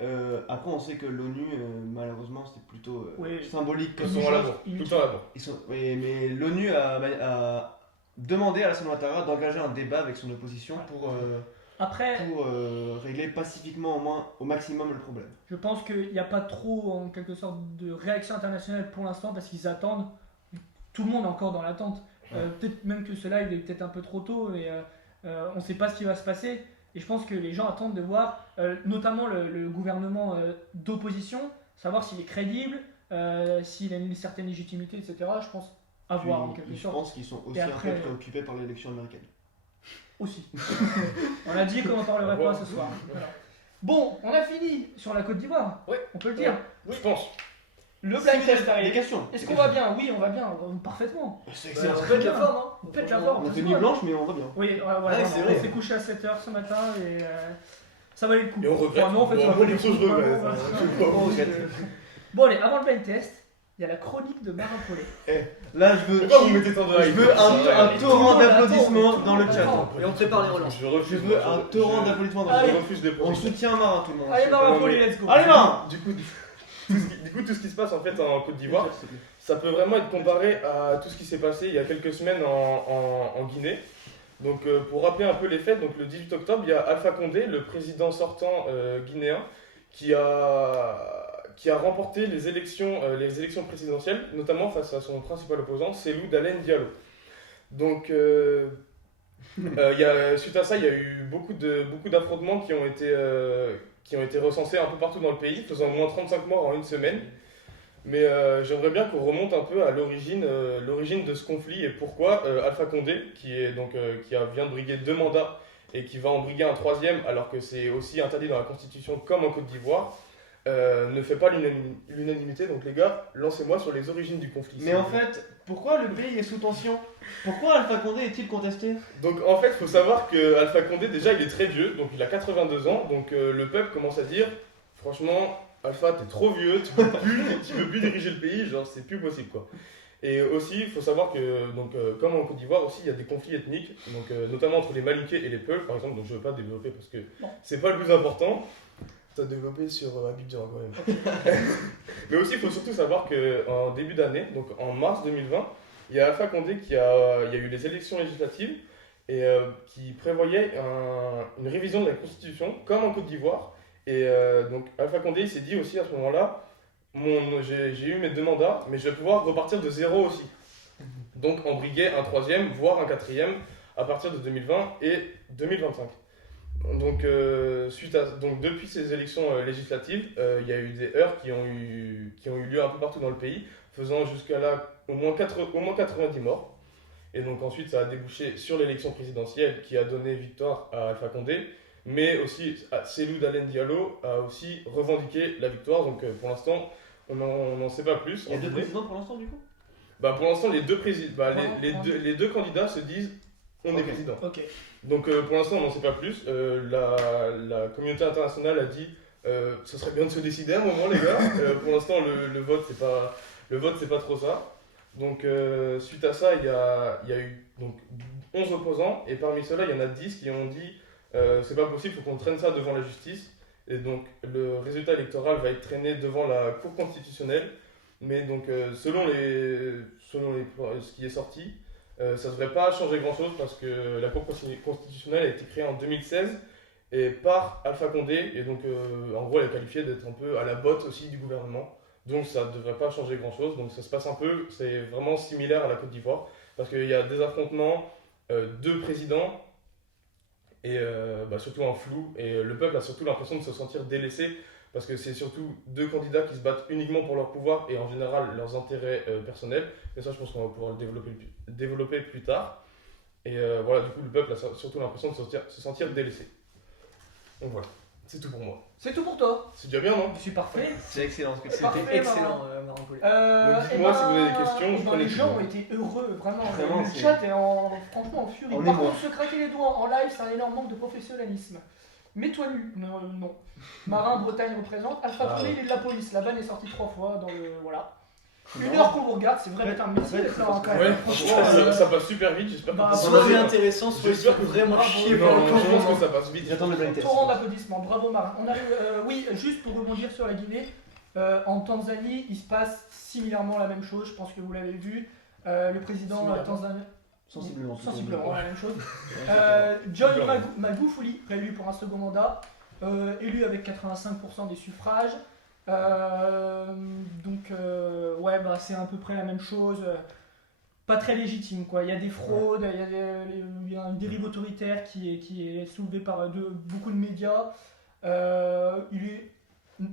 Après, on sait que l'ONU, malheureusement, c'est plutôt symbolique. Ils sont là-bas, tout le temps là-bas. Oui, mais l'ONU a demandé à Alassane Ouattara d'engager un débat avec son opposition pour régler pacifiquement au maximum le problème. Je pense qu'il n'y a pas trop en quelque sorte de réaction internationale pour l'instant parce qu'ils attendent. Tout le monde est encore dans l'attente. Peut-être même que ce live est peut-être un peu trop tôt, mais on ne sait pas ce qui va se passer. Et je pense que les gens attendent de voir, notamment le gouvernement d'opposition, savoir s'il est crédible, s'il a une certaine légitimité, etc. Je pense avoir en quelque Je sorte. pense qu'ils sont aussi Et un après- peu préoccupés par l'élection américaine. Aussi. On a dit qu'on n'en parlerait pas ce soir. Voilà. Bon, on a fini sur la Côte d'Ivoire. Ouais. On peut le dire. Oui, je pense. Le blind test Des arrive. questions. Est-ce qu'on va bien? Oui, on va bien. Parfaitement. C'est Bah, excellent. on pète la forme, hein. On pète la Franchement, forme. On a fait c'est nuit vrai. blanche, mais on va bien. Oui, c'est vrai. On s'est couché à 7h ce matin et ça valait le coup. Et on regrette. Enfin, non, en fait, Bon, ça valait le perso, coup. je regrette. Vraiment, Je vraiment. sais pas, Bon, vous êtes- Bon, allez, avant le blind test, il y a la chronique de Marin Paulet. Là, je veux. Pourquoi vous mettez tant de Je hype veux un tout le torrent monde l'attend, d'applaudissements tout le dans le monde chat. l'attend. Et on prépare les relances. Je Je refuse. veux un torrent d'applaudissements dans le Allez. Je chat. refuse des On propositions. soutient Marin, tout le monde. Allez, Marin non, Paulet, mais- let's go. Allez, Marin. Du coup, tout ce qui se passe en fait en Côte d'Ivoire, ça peut vraiment être comparé à tout ce qui s'est passé il y a quelques semaines en Guinée. Donc pour rappeler un peu les faits, donc le 18 octobre, il y a Alpha Condé, le président sortant guinéen, qui a remporté les élections présidentielles, notamment face à son principal opposant, Cellou Dalein Diallo. Donc suite à ça, il y a eu beaucoup d'affrontements qui ont été recensés un peu partout dans le pays, faisant au moins 35 morts en une semaine. Mais j'aimerais bien qu'on remonte un peu à l'origine de ce conflit et pourquoi Alpha Condé, qui vient de briguer 2 mandats et qui va en briguer un 3e, alors que c'est aussi interdit dans la Constitution comme en Côte d'Ivoire, ne fait pas l'unanimité. Donc les gars, lancez-moi sur les origines du conflit. Mais en fait, pourquoi le pays est sous tension? Pourquoi Alpha Condé est-il contesté? Donc en fait, il faut savoir que Alpha Condé, déjà, il est très vieux, donc il a 82 ans, donc le peuple commence à dire, franchement, Alpha, t'es trop vieux, tu peux plus diriger le pays, genre c'est plus possible quoi. Et aussi, il faut savoir que, donc, comme en Côte d'Ivoire aussi, il y a des conflits ethniques, donc, notamment entre les Malinké et les Peuls, par exemple, donc je ne veux pas développer parce que Non. c'est pas le plus important. Tu as développé sur Abidjan quand même. Mais aussi, il faut surtout savoir qu'en début d'année, donc en mars 2020, il y a Alpha Condé il y a eu les élections législatives et qui prévoyait une révision de la Constitution, comme en Côte d'Ivoire. Et donc Alpha Condé il s'est dit aussi à ce moment-là, j'ai eu mes 2 mandats, mais je vais pouvoir repartir de zéro aussi. Donc en briguer un 3e, voire un 4e à partir de 2020 et 2025. Donc, donc depuis ces élections législatives, il y a eu des heurts qui ont eu lieu un peu partout dans le pays, faisant jusqu'à là au moins 90 morts. Et donc ensuite ça a débouché sur l'élection présidentielle qui a donné victoire à Alpha Condé. Mais aussi, Cellou Dalein Diallo a aussi revendiqué la victoire. Donc pour l'instant, on n'en sait pas plus. Il y a en 2 Guinée. présidents pour l'instant, du coup? Pour l'instant, les deux candidats se disent on est Ok. président. Ok. Donc pour l'instant, on n'en sait pas plus. La communauté internationale a dit ce serait bien de se décider à un moment, les gars. Pour l'instant, le vote, c'est pas trop ça. Donc suite à ça, il y a eu donc, 11 opposants. Et parmi ceux-là, il y en a 10 qui ont dit c'est pas possible, il faut qu'on traîne ça devant la justice. Et donc le résultat électoral va être traîné devant la Cour constitutionnelle. Mais donc selon ce qui est sorti, ça devrait pas changer grand-chose parce que la Cour constitutionnelle a été créée en 2016 et par Alpha Condé. Et donc en gros, elle est qualifiée d'être un peu à la botte aussi du gouvernement. Donc ça ne devrait pas changer grand-chose. Donc ça se passe un peu, c'est vraiment similaire à la Côte d'Ivoire parce qu'il y a des affrontements, 2 présidents. Et surtout un flou, et le peuple a surtout l'impression de se sentir délaissé parce que c'est surtout 2 candidats qui se battent uniquement pour leur pouvoir et en général leurs intérêts personnels. Et ça, je pense qu'on va pouvoir le développer plus tard. Et voilà, du coup, le peuple a surtout l'impression de se sentir délaissé. Donc voilà, c'est tout pour moi. C'est tout pour toi. C'est déjà bien, non? Je suis parfait. C'est excellent ce que C'était Parfait, excellent, Marin Paulet. Donc, dites-moi si vous avez des questions, je prends les les gens questions. ont été heureux, vraiment. Vraiment, Le c'est- chat est franchement en furie. En Par émoi. contre, se craquer les doigts en live, c'est un énorme manque de professionnalisme. Mets-toi nu. Non. Marin Bretagne représente. Alpha Condé, il est de la police. La vanne est sortie 3 fois dans le. Voilà. Une heure qu'on vous regarde, c'est vrai, putain, merci d'être là hein, quand même. Ouais, Franchement, franchement, ça passe super vite, j'espère bah, que Soirée intéressante, soit J'espère que vraiment bravo. chier Non, pendant le je pense confinement. que ça passe vite. J'attends le blind test. torrent d'applaudissements, bravo Marin. On arrive, oui, juste pour rebondir sur la Guinée, en Tanzanie, il se passe similairement la même chose, je pense que vous l'avez vu. Le président Similairement. tanzanien. Sensiblement. Sensiblement la même chose. John Magufuli, réélu pour un second mandat, élu avec 85% des suffrages. Ouais, bah, c'est à peu près la même chose. pas très légitime, quoi. Il y a des fraudes, il y a une dérive autoritaire qui est soulevée par beaucoup de médias.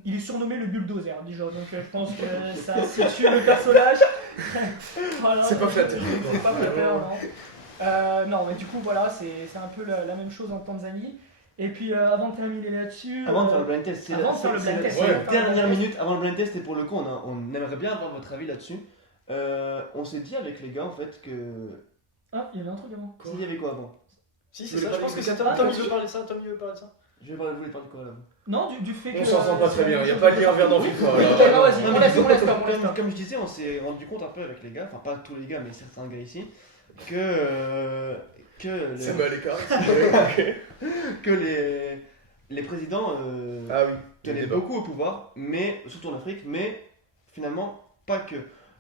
Il est surnommé le bulldozer, déjà, donc je pense que ça situe le personnage. Voilà. C'est pas flatteur. C'est pas flatteur, non. Non, mais du coup, voilà, c'est un peu la même chose en Tanzanie. Et puis, avant de terminer là-dessus... Avant de faire le blind test, c'est Avant de faire le blind test, c'est la ouais. dernière minute avant le blind test, et pour le coup, on aimerait bien avoir votre avis là-dessus. On s'est dit avec les gars, en fait, que... Ah, il y avait un truc avant. Il y avait quoi avant? Si, c'est ça, je pense que c'est Tom qui veut parler de ça. Tom, il veut parler de ça. Je voulais parler de quoi là? Non, du fait que... On s'en sent pas très bien, il n'y a pas de lien vert dans FIFA. Ok, là. non, vas-y, on laisse Tom. Comme je disais, on s'est rendu compte un peu avec les gars, enfin pas tous les gars, mais certains gars ici, que C'est mal l'écart. que les présidents Ah oui, tenaient débat. beaucoup au pouvoir, mais surtout en Afrique, mais finalement pas que.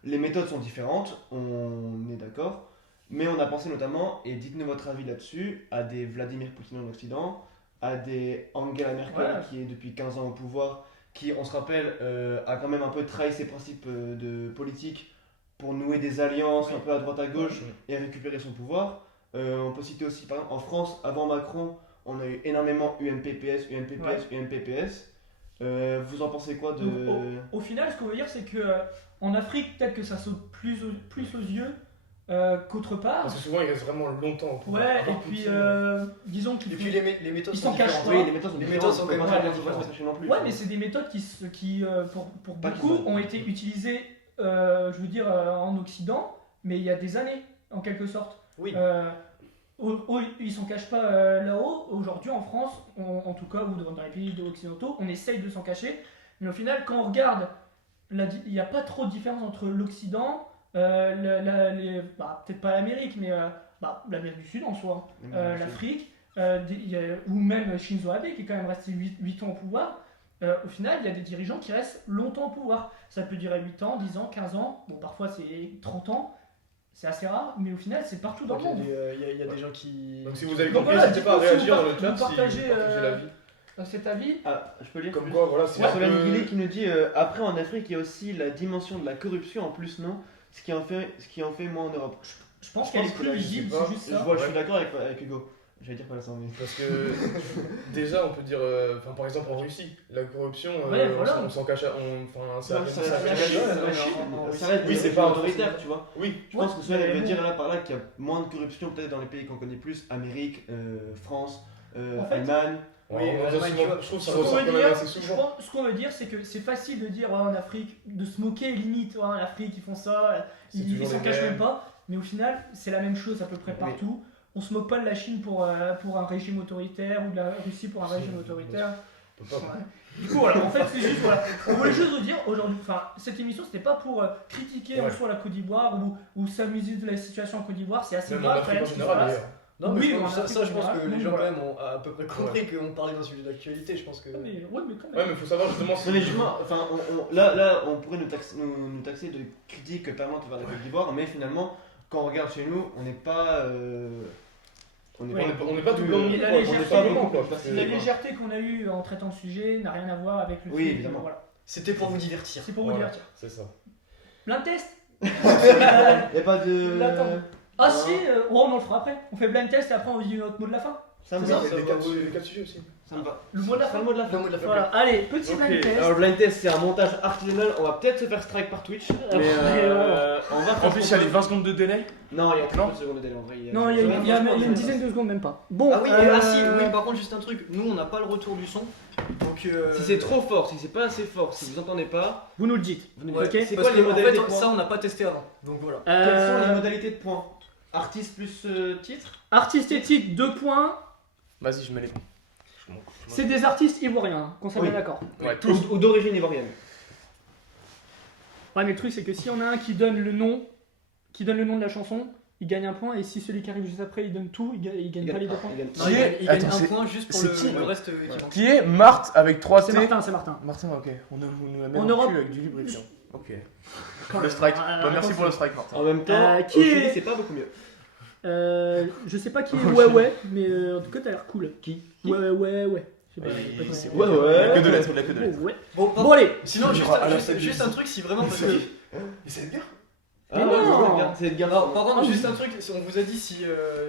Les méthodes sont différentes, on est d'accord, mais on a pensé notamment, et dites-nous votre avis là-dessus, à des Vladimir Poutine en Occident, à des Angela Merkel Ouais. qui est depuis 15 ans au pouvoir, qui, on se rappelle, a quand même un peu trahi ses principes de politique pour nouer des alliances un peu à droite à gauche et récupérer son pouvoir. On peut citer aussi, par exemple, en France, avant Macron, on a eu énormément UMPPS, UMPPS. Vous en pensez quoi de... Donc, au final, ce qu'on veut dire, c'est que en Afrique, peut-être que ça saute plus aux yeux qu'autre part. Parce que souvent il reste vraiment longtemps au pouvoir. Ouais, Avant et puis Poutine, disons qu'ils Et puis les méthodes Ils sont s'en cachent différentes. pas. Oui, les méthodes sont Les différentes, méthodes sont on peut quand pas même dire différentes. qu'on cherche non plus. Ouais, mais c'est des méthodes qui pour Pas beaucoup, qu'ils ont été utilisées, je veux dire, en Occident, mais il y a des années, en quelque sorte. Oui. Ils s'en cachent pas là-haut. Aujourd'hui, en France, en tout cas, ou dans les pays occidentaux, on essaye de s'en cacher. Mais au final, quand on regarde, il n'y a pas trop de différence entre l'Occident, peut-être pas l'Amérique, mais l'Amérique du Sud en soi, l'Afrique, ou même Shinzo Abe qui est quand même resté 8 ans au pouvoir. Au final, il y a des dirigeants qui restent longtemps au pouvoir. Ça peut durer 8 ans, 10 ans, 15 ans, bon, parfois c'est 30 ans. C'est assez rare, mais au final, c'est partout dans le monde. Il y a des gens qui. Donc si vous avez Donc compris, voilà, n'hésitez pas à dites-nous si réagir vous dans le chat vous si vous partagez, partagez l'avis. Cet avis. Ah, je peux lire Comme quoi, voilà, c'est C'est un Solène peu... Guillet qui nous dit après en Afrique il y a aussi la dimension de la corruption en plus, non, ce qui en fait moins en Europe. Je pense Je qu'elle pense est que plus là, je sais visible, pas. c'est juste Je ça. vois, je suis d'accord avec Hugo. J'allais dire pas la sang, mais... Parce que déjà, on peut dire, par exemple en Russie, la corruption, Ouais, voilà. on s'en cache, enfin, ça Ça reste- reste Oui, des c'est pays pas autoritaire, tu vois. Oui, Je pense Ouais, que Solène mais veut bon. dire là par là qu'il y a moins de corruption peut-être dans les pays qu'on connaît plus, Amérique, France, En fait, Allemagne. Oui, on Allemagne, souvent- tu vois, je trouve que ça Ce qu'on ressort veut quand même dire, assez souvent. ce qu'on veut dire, c'est que c'est facile de dire en Afrique, de se moquer limite, en Afrique ils font ça, C'est ils toujours s'en les cachent mêmes. même pas, mais au final c'est la même chose à peu près Oui. partout. On se moque pas de la Chine pour un régime autoritaire ou de la Russie pour un Si, régime autoritaire. On peut pas- Ouais. Du coup, voilà, en fait, c'est juste, voilà. On voulait juste vous dire aujourd'hui, enfin, cette émission, c'était pas pour critiquer en Ouais. soi la Côte d'Ivoire ou s'amuser de la situation en Côte d'Ivoire, c'est assez Même en grave quand Afrique même en ce qui se général passe. d'ailleurs. Non, mais Oui, je on pense- a ça, je pense fait que les une gens quand voilà. même ont à peu près compris qu'on parlait d'un sujet d'actualité. Je pense que. Mais, ouais, mais quand même. Ouais, mais il faut savoir justement si. Non, mais justement, enfin, là, on pourrait nous taxer de critiques permanentes envers la Côte d'Ivoire, mais finalement, quand on regarde chez nous, on n'est pas. On n'est pas tout blanc, Et la on n'est légèreté, pas beaucoup, quoi. parce que- La légèreté qu'on a eue en traitant le sujet n'a rien à voir avec le Oui, fait que, évidemment. voilà. C'était pour vous divertir. C'est pour vous Voilà, divertir. c'est ça. Blind test Il n'y a pas de. L'attends. Ah Non. si, on en le fera après. On fait blind test et après on dit notre mot de la fin. Ça me C'est va. ça. Les quatre sujets aussi. Ça me va. Le mot de la C'est fin. le mot de la Le fin. mot de la fin. Voilà, allez, petit Ok, blind test. Alors, le blind test, c'est un montage artisanal. On va peut-être se faire strike par Twitch. Mais on va faire. En plus, il y a les 20 secondes de délai. Non, il y a 30 Non. secondes de délai en vrai. Non, il y a une dizaine de secondes, même pas. Bon, Ah oui, ah si, oui, par contre, juste un truc. Nous, on n'a pas le retour du son. Donc. Si c'est trop fort, si c'est pas assez fort, si vous entendez pas, vous nous le dites. vous nous Ouais, dites. ok. C'est parce quoi que, les en modalités fait, de ça, points on n'a pas testé avant. Donc voilà. Quelles sont les modalités de points? Artiste plus titre? Artiste et titre, 2 points. Vas-y, je mets les points. C'est des artistes ivoiriens, hein, qu'on soit Oui. bien d'accord. Ouais, tous. Ou d'origine ivoirienne. Ouais, mais le truc, c'est que si on a un qui donne le nom de la chanson, il gagne un point, et si celui qui arrive juste après, il donne tout, il gagne pas les 2 points. Il gagne. Non, il gagne, il gagne Attends, un c'est- point juste pour c'est le, qui, le ouais. reste qui manque. Qui est Marthe avec 3 C'est T Martin, c'est Martin. Martin, ok. On nous la met En en Europe- cul avec du libre écrit. Ok. Quand Le même. strike. Ah, Bah, merci attention. pour le strike, Martin. En même temps, Qui au est- Chili, c'est pas beaucoup mieux. Je sais pas qui est ouais, mais en tout cas, t'as l'air cool. Qui Ouais. Je sais pas, Ouais, pas c'est- comment- Ouais, ouais. Que de lettres, il a que de lettres. Ouais. Bon, Bon, allez. sinon, Il y aura à la juste salle un truc, si vraiment. Parce que Il savait bien. Ah Mais ouais, non. c'est Edgar. Alors, par contre, Ah, juste oui. un truc, on vous a dit si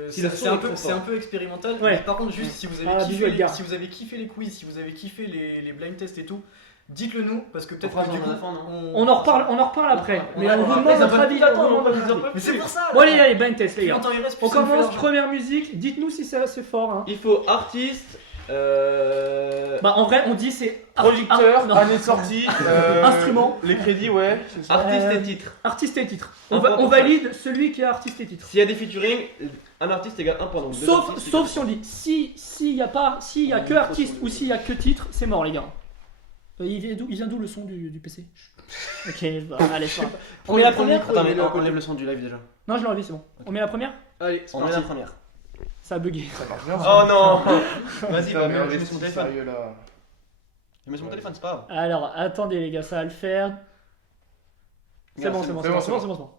Si la c'est son est trop c'est un peu expérimental. Ouais. Mais par contre, juste si vous avez Ah, kiffé, bisous, Edgar. si vous avez kiffé les quiz, si vous avez kiffé les blind tests et tout, dites-le nous parce que peut-être fera que du ça coup, en fin, non On en reparle après. Mais on vous après, demande ça votre va avis. plus on vous demande votre on avis. Mais c'est pour ça. Bon, allez, blind test, les Plus gars. longtemps il reste, plus On ça me fait commence, l'argent. première musique. Dites-nous si c'est assez fort. Hein. Il faut artiste. Bah, en vrai, on dit c'est Producteur, non. année de sortie, Instrument. les crédits, ouais. c'est ça. Artiste et titre. Artiste et titre. Un On point pour valide celui qui est artiste et titre. S'il y a des featuring, un artiste égale un point. Donc deux Sauf artistes, si on dit s'il y a que artiste ou s'il y a que titre, c'est mort les gars. Il vient d'où le son du PC? Ok, bah, allez, c'est pas grave. On met la première? Attends, mais on lève le son du live déjà. Non, je l'ai enlevé, c'est bon. On met la première? Allez, c'est On met parti. la première. Ça a bugué. Ça marche bien. Oh non. Vas-y, Putain, va, mais mets sur mon téléphone. sérieux là. Mets sur mon téléphone, c'est pas grave. Alors, attendez les gars, ça va le faire. C'est bon, c'est bon, c'est bon, c'est bon, c'est bon, c'est bon.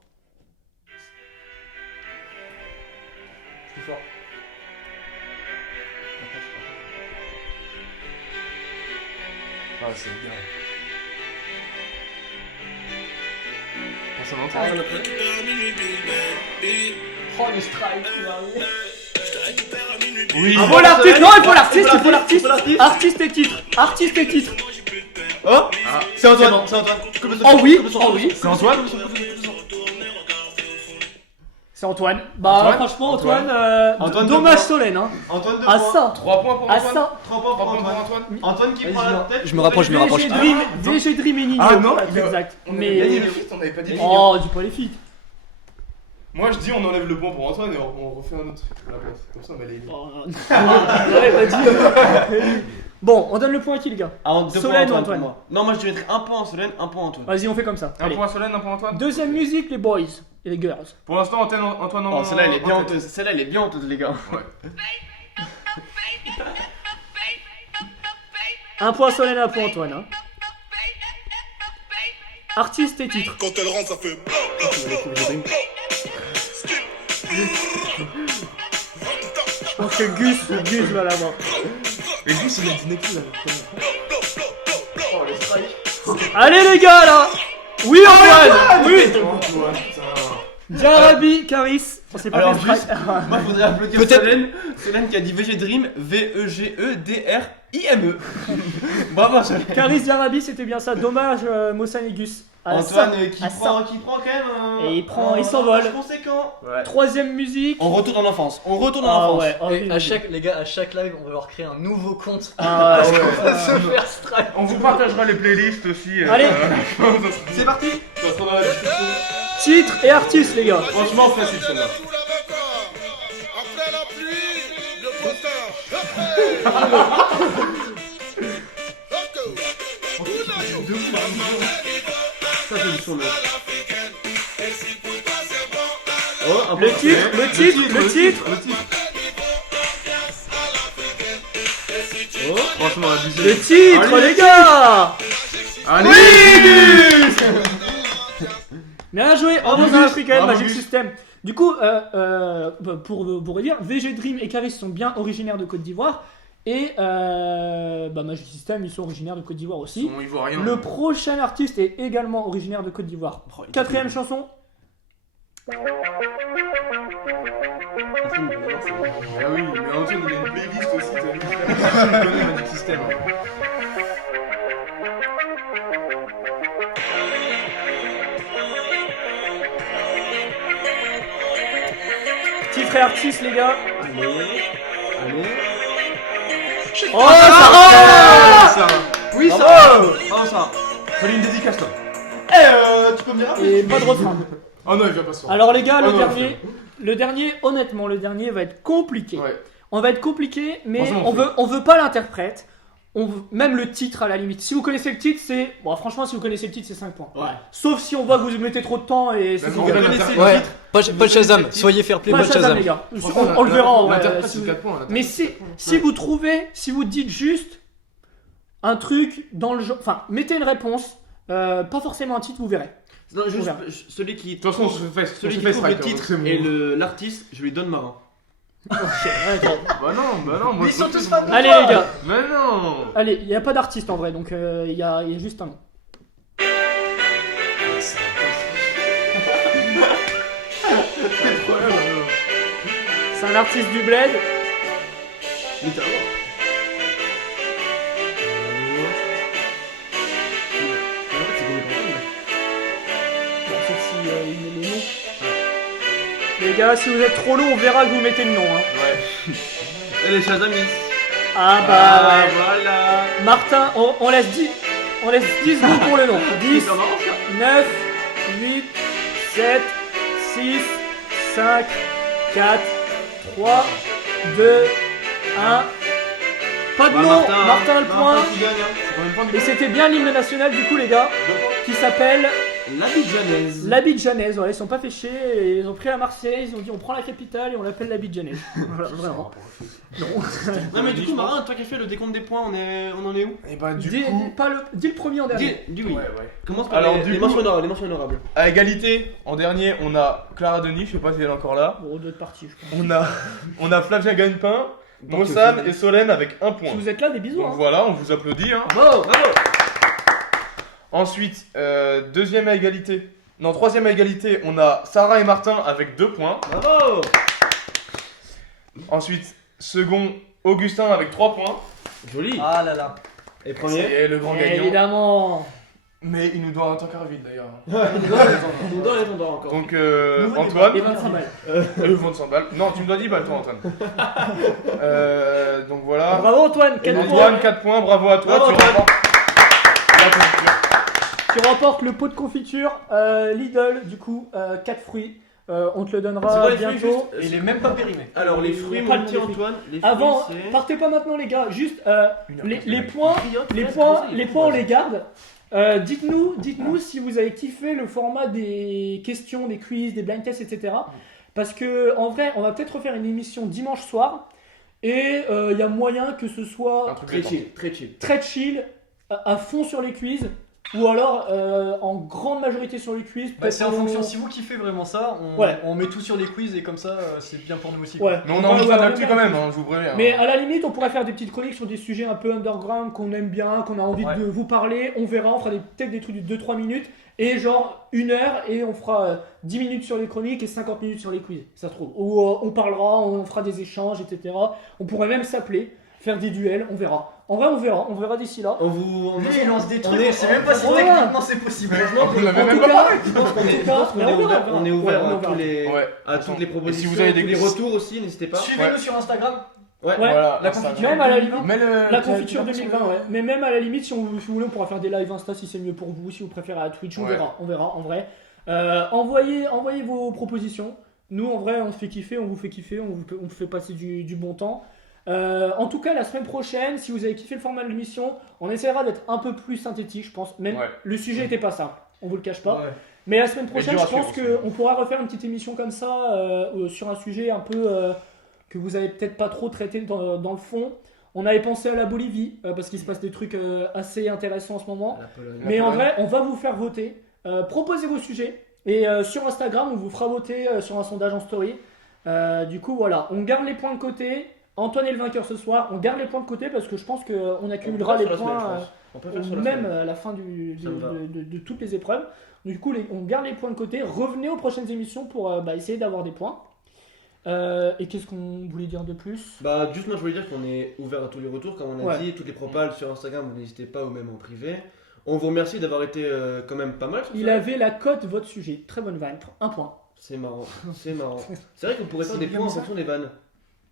Plus fort. Ah, c'est bien. Personne Ah, n'entend. ça l'a pris. Oh le strike, il est arrivé. Oui. Il faut l'artiste, non, il faut l'artiste, il faut l'artiste. Artiste et titre, artiste et titre. Oh, c'est Antoine, bon. c'est Antoine. Oh oui, oh oui. C'est Antoine. C'est Antoine. Bah, Antoine franchement, Antoine. Antoine, dommage deux Solène, hein. Antoine de À ça, 3 points pour à Antoine. ça. 3 points 3 pour points pour Antoine. Antoine. Antoine qui Vas-y, prend la tête. je me rapproche, je me rapproche. VG Dream et Nino. Ah, non. Exact. On avait Mais. gagné les feats, on avait pas dit. Oh, dis pas les filles. Moi je dis on enlève le point pour Antoine et on refait un autre à la place. Comme ça on va les. Oh, ouais, vas-y. Bon, on donne le point à qui, les gars? Ah, 2 points Solène ou Antoine Antoine? pour moi. Non, moi je mettrais 1 point à Solène, 1 point à Antoine. Vas-y, on fait comme ça. Un Allez. point à Solène, un point à Antoine. Deuxième musique, les boys et les girls. Pour l'instant Antoine en. Oh, celle-là elle est bien en tête. honteuse. Celle-là elle est bien honteuse, les gars. Un point Solène, un point Antoine. Hein. Artiste et titre. Quand elle rentre, ça fait. Je pense que Gus va l'avoir. Mais lui c'est le dîner plus là. Oh le strike. Allez, les gars, là. Oui, Antoine. Oui. Antoine, putain. Jarabi, Caris. On s'est pas Alors, fait juste- strike. Moi je voudrais applaudir Peut-être- Solène. Solène qui a dit VG Dream, VEGEDRIME. Bravo Solène. Caris, Jarabi, c'était bien ça. Dommage, Mossan et Gus. À Antoine ça, qui à prend quand même. Et il prend- un il s'envole. avantage conséquent. Ouais. Troisième musique. On retourne en enfance. On retourne en Ah enfance. ouais, oh, Et oui, à oui. chaque, les gars, à chaque live, on va leur créer un nouveau compte. Ah ouais, On va se faire strike. On vous partagera les playlists aussi. Allez. C'est parti. Ça sera dans la description. Titre et artiste, les gars. Franchement facile celle-là. Après la pluie, le beau temps. Ça fait du son. Oh, un Le peu. titre, le titre. Oh, Franchement abusé. Le titre, Allez, les gars. Allez. Bien joué, en Bravo, dans Gus. African Bravo, Magic Gus. System. Du coup, pour vous redire, VG Dream et Caris sont bien originaires de Côte d'Ivoire. Et Magic System, ils sont originaires de Côte d'Ivoire aussi. Bon, il voit rien. Le prochain artiste est également originaire de Côte d'Ivoire. Quatrième chanson. Ah oui, mais Antoine il a une playlist aussi, t'as vu. Il connaît Magic System. Titre et artiste, les gars. Allez. Oh, ça Ça Oui, ça. Bravo. Oh, ça. Fallait une dédicace toi. Tu peux me dire Et pas de refrain. Oh non, il vient pas se faire. Alors, les gars, Oh non, le dernier, honnêtement, le dernier va être compliqué. Ouais. On va être compliqué, mais Franchement, on veut pas l'interprète. Même le titre à la limite. Si vous connaissez le titre, c'est. Bon, franchement, si vous connaissez le titre, c'est 5 points. Ouais. Sauf si on voit que vous mettez trop de temps et c'est Même vous en gagnez. vrai, connaissez l'interprète- Ouais, pas de Shazam, soyez fair play, Pas pas de Shazam, Shazam. les gars. Franchement, On le verra en vrai. L'interprète, si c'est vous- 4 points. Mais si vous trouvez, si vous dites juste un truc dans le genre. Enfin, mettez une réponse, pas forcément un titre, vous verrez. Non, juste Ouvert. celui qui. De toute façon, on se fait Celui qui fait trouve le strike, titre donc c'est bon. et l'artiste, je lui donne Marin. Bah non, moi Mais ils sont je tous fans de Allez, toi. les gars. Mais non. Allez, il n'y a pas d'artiste en vrai, donc il y a juste un nom. C'est un artiste du bled. Littéralement. En fait, c'est qu'on est pas Bon, sauf si il met le nom. Les gars, si vous êtes trop lourd, on verra que vous mettez le nom. Hein. Ouais. Et les Shazamis. Ah bah ouais. Voilà. Martin, on laisse 10 secondes pour le nom. 10, 9, 8, 7, 6, 5, 4, 3, 2, 1. Pas de nom, Martin le point. Qui gagne, hein. C'est combien de points du Et c'était bien l'hymne national du coup les gars, qui s'appelle l'Abidjanaise. l'Abidjanaise. Ouais, ils sont pas fait chier, et ils ont pris la Marseillaise, ils ont dit on prend la capitale et on l'appelle l'Abidjanaise. Voilà, vraiment. Non. Non mais du coup Marin, toi qui as fait le décompte des points, on en est où? Et bah du Dis, coup, dis le premier en dernier. Dis oui. ouais. Commence par Alors, les, du les coup- mentions honorables. À égalité, en dernier, on a Clara Denis, je sais pas si elle est encore là. Bon, d'autres parties, je pense. On a Flavia Gagnepin, Mossam et Solène avec un point. Si vous êtes là, des bisous. Donc Hein. voilà, on vous applaudit. Hein. Bravo. Ensuite, deuxième à égalité. Non, troisième à égalité, on a Sarah et Martin avec 2 points. Bravo. Ensuite, second, Augustin avec 3 points. Joli. Ah là là. Et premier. C'est le grand gagnant. Évidemment. Mais il nous doit un tankard vide d'ailleurs. On doit les tomber encore. Donc Nouveau Antoine, Et 25 balles. le fond de 100 balles. Non, tu me dois 10 balles toi Antoine. Donc voilà. Bravo Antoine, 4 points. Antoine, 4 points, bravo à toi. Bravo, Tu Antoine. remportes la confiture. Tu remportes le pot de confiture Lidl, du coup, 4 fruits. On te le C'est donnera quoi les fruits bientôt. juste Il est même pas périmé. Alors les Il y a fruits, pas mon le petit nom des fruits. Antoine. Les fruits, Avant, c'est- partez pas maintenant les gars, juste les points, les Presque, points, c'est- les points on les garde. Dites-nous si vous avez kiffé le format des questions, des quiz, des blind tests, etc. Parce que en vrai, on va peut-être refaire une émission dimanche soir et il y a moyen que ce Un soit truc Très détente. chill, très chill. très chill, à fond sur les quiz, ou alors en grande majorité sur les quiz. Bah, c'est en peut-être fonction, on- si vous kiffez vraiment ça, Ouais. on met tout sur les quiz et comme ça c'est bien pour nous aussi. Ouais. Mais on a envie de Ouais, faire de ouais, l'actu ouais. quand même, hein, je vous préviens. Mais à la limite, on pourrait faire des petites chroniques sur des sujets un peu underground qu'on aime bien, qu'on a envie Ouais. de vous parler. On verra, on fera peut-être des trucs de 2-3 minutes et genre 1 heure et on fera 10 minutes sur les chroniques et 50 minutes sur les quiz. Ça se trouve. Ou on parlera, on fera des échanges, etc. On pourrait même s'appeler, faire des duels, on verra. En vrai, on verra d'ici là. On vous. Lui il lance des trucs, est- on sait même pas si Ouais. techniquement c'est possible. On l'avait En même tout pas cas, parlé. Je pense qu'on est, En tout je cas, pense qu'on mais est on verra, ouvert, on est ouvert ouais, on à verra. tous les, Ouais. à toutes les propositions, vous avez des tous les questions- retours aussi, n'hésitez pas. Suivez-nous sur Instagram. Ouais. Voilà, La Instagram. confiture. même à la limite, Mais la confiture 2020, ouais. Mais même à la limite, si vous voulez, on pourra faire des lives Insta si c'est mieux pour vous, si vous préférez à Twitch, on Ouais. verra en vrai. Envoyez vos propositions. Nous, en vrai, on se fait kiffer, on vous fait kiffer, on vous fait passer du bon temps. En tout cas, la semaine prochaine, si vous avez kiffé le format de l'émission, on essaiera d'être un peu plus synthétique, je pense. Même Ouais. le sujet n'était pas simple, on vous le cache pas. Ouais. Mais la semaine prochaine, dur à je pense suivre aussi. qu'on pourra refaire une petite émission comme ça sur un sujet un peu que vous avez peut-être pas trop traité dans le fond. On avait pensé à la Bolivie parce qu'il se passe des trucs assez intéressants en ce moment. La Pologne. Mais en Pologne. vrai, on va vous faire voter. Proposez vos sujets et sur Instagram, on vous fera voter sur un sondage en story. Du coup, voilà, on garde les points de côté. Antoine est le vainqueur ce soir. On garde les points de côté parce que je pense qu'on accumulera les points. On peut faire sur la Même semaine. à la fin Ça me va. de toutes les épreuves. Du coup, on garde les points de côté. Revenez aux prochaines émissions pour essayer d'avoir des points. Et qu'est-ce qu'on voulait dire de plus? Bah, juste moi je voulais dire qu'on est ouvert à tous les retours, comme on a Ouais. dit, toutes les propales sur Instagram, vous n'hésitez pas ou même en privé. On vous remercie d'avoir été quand même pas mal sur Il ça. avait la cote, votre sujet. Très bonne vanne. Un point. C'est marrant, c'est marrant. C'est vrai qu'on pourrait faire C'est des bien points en ça. fonction des vannes.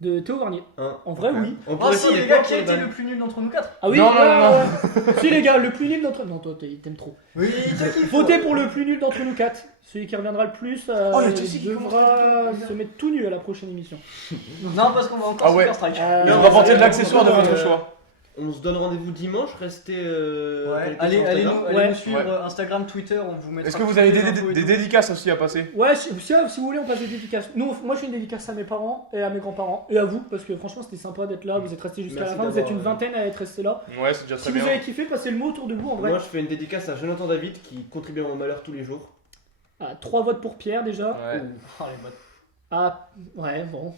De Théo Garnier. Hein. En vrai, oui. On Ah pourrait si faire des les gars, points qui pour a les été vannes. le plus nul d'entre nous 4? Ah oui, Non, non, ouais. Si les gars, le plus nul d'entre non, toi t'aimes trop. Oui, toi qui Votez pour le plus nul d'entre nous 4. Celui qui reviendra le plus Oh, il y a Jessie qui commence devra à se mettre tout nu à la prochaine émission. Non, parce qu'on va encore Ah se ouais. faire strike. Et Euh, on va porter de l'accessoire de votre choix. On se donne rendez-vous dimanche, restez. Ouais. connectés sur Allez Instagram. nous suivre Ouais. Instagram, Twitter, on vous mettra. Est-ce que vous toutes avez les des infos et tout. dédicaces aussi à passer? Ouais, si vous voulez, on passe des dédicaces. Moi, je fais une dédicace à mes parents et à mes grands-parents et à vous parce que franchement, c'était sympa d'être là. Vous êtes restés jusqu'à la Merci fin. Vous êtes une d'avoir, vingtaine à être restés là. Ouais, c'est déjà Si très vous bien. avez kiffé, passez le mot autour de vous en vrai. Moi je fais une dédicace à Jonathan David qui contribue à mon malheur tous les jours. 3 votes pour Pierre déjà. Ouais. Oh, les bottes. Ah, ouais, bon.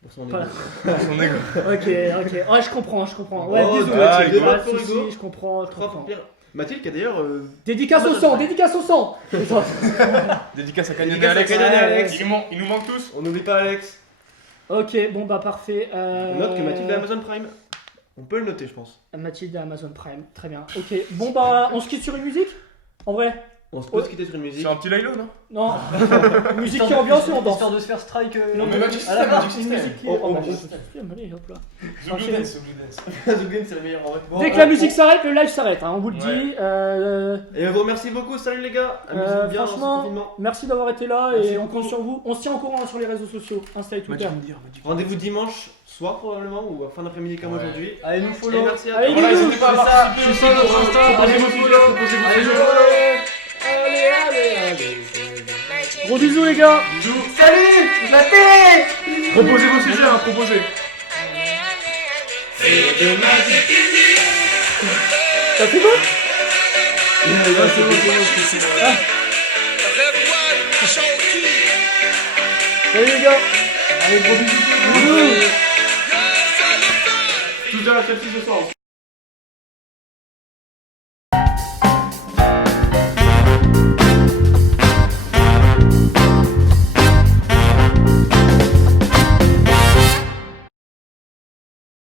Pour son Pas- égo. Son égo. Ok. Ouais, je comprends. Ouais, Oh, bisous. deux Mathilde. votes Pas de pour soucis, Hugo. je comprends. 3 pour Pierre. Mathilde qui a d'ailleurs. Dédicace au sang, dédicace au sang. Dédicace à Canyon et Dédicace à Alex. Canyon et Alex. Il nous manque tous. On n'oublie pas Alex. Ok, bon bah parfait. On note que Mathilde a Amazon Prime. On peut le noter, je pense. Mathilde à Amazon Prime, très bien. Ok, bon bah on se quitte sur une musique. En vrai. On se peut se quitter sur une musique. C'est un petit Lilo, non? Non. Musique qui ambiance ou on danse? Histoire de se faire strike. Non, mais Magic à la System, fin. Magic System. Musique qui... Oh, oh, bah, oh, allez, hop là. The Blue Dance, The Blue Dance. The Game, c'est le meilleur en vrai. Bon, Dès que la musique s'arrête, le live s'arrête, hein, on vous le Ouais. dit. Et on vous remercie beaucoup. Salut les gars. Amusez-vous bien dans ce franchement, confinement. merci d'avoir été là Merci et on beaucoup. compte sur vous. On se tient au courant sur les réseaux sociaux, Insta et Twitter. Rendez-vous dimanche soir probablement ou à fin d'après-midi comme Ouais. aujourd'hui. Allez, nous Et follow. merci à Allez, tous. Voilà, bisous. n'hésitez pas à C'est ça. participer Je sais aussi que pour Insta, proposez vos allez, sujets, proposez vos allez, sujets. Gros bisous les gars. Salut, la télé. Proposez vos sujets, hein, proposez. Ça fait quoi? Salut les gars. Allez, gros bisous. Tous à la Chelsea ce soir.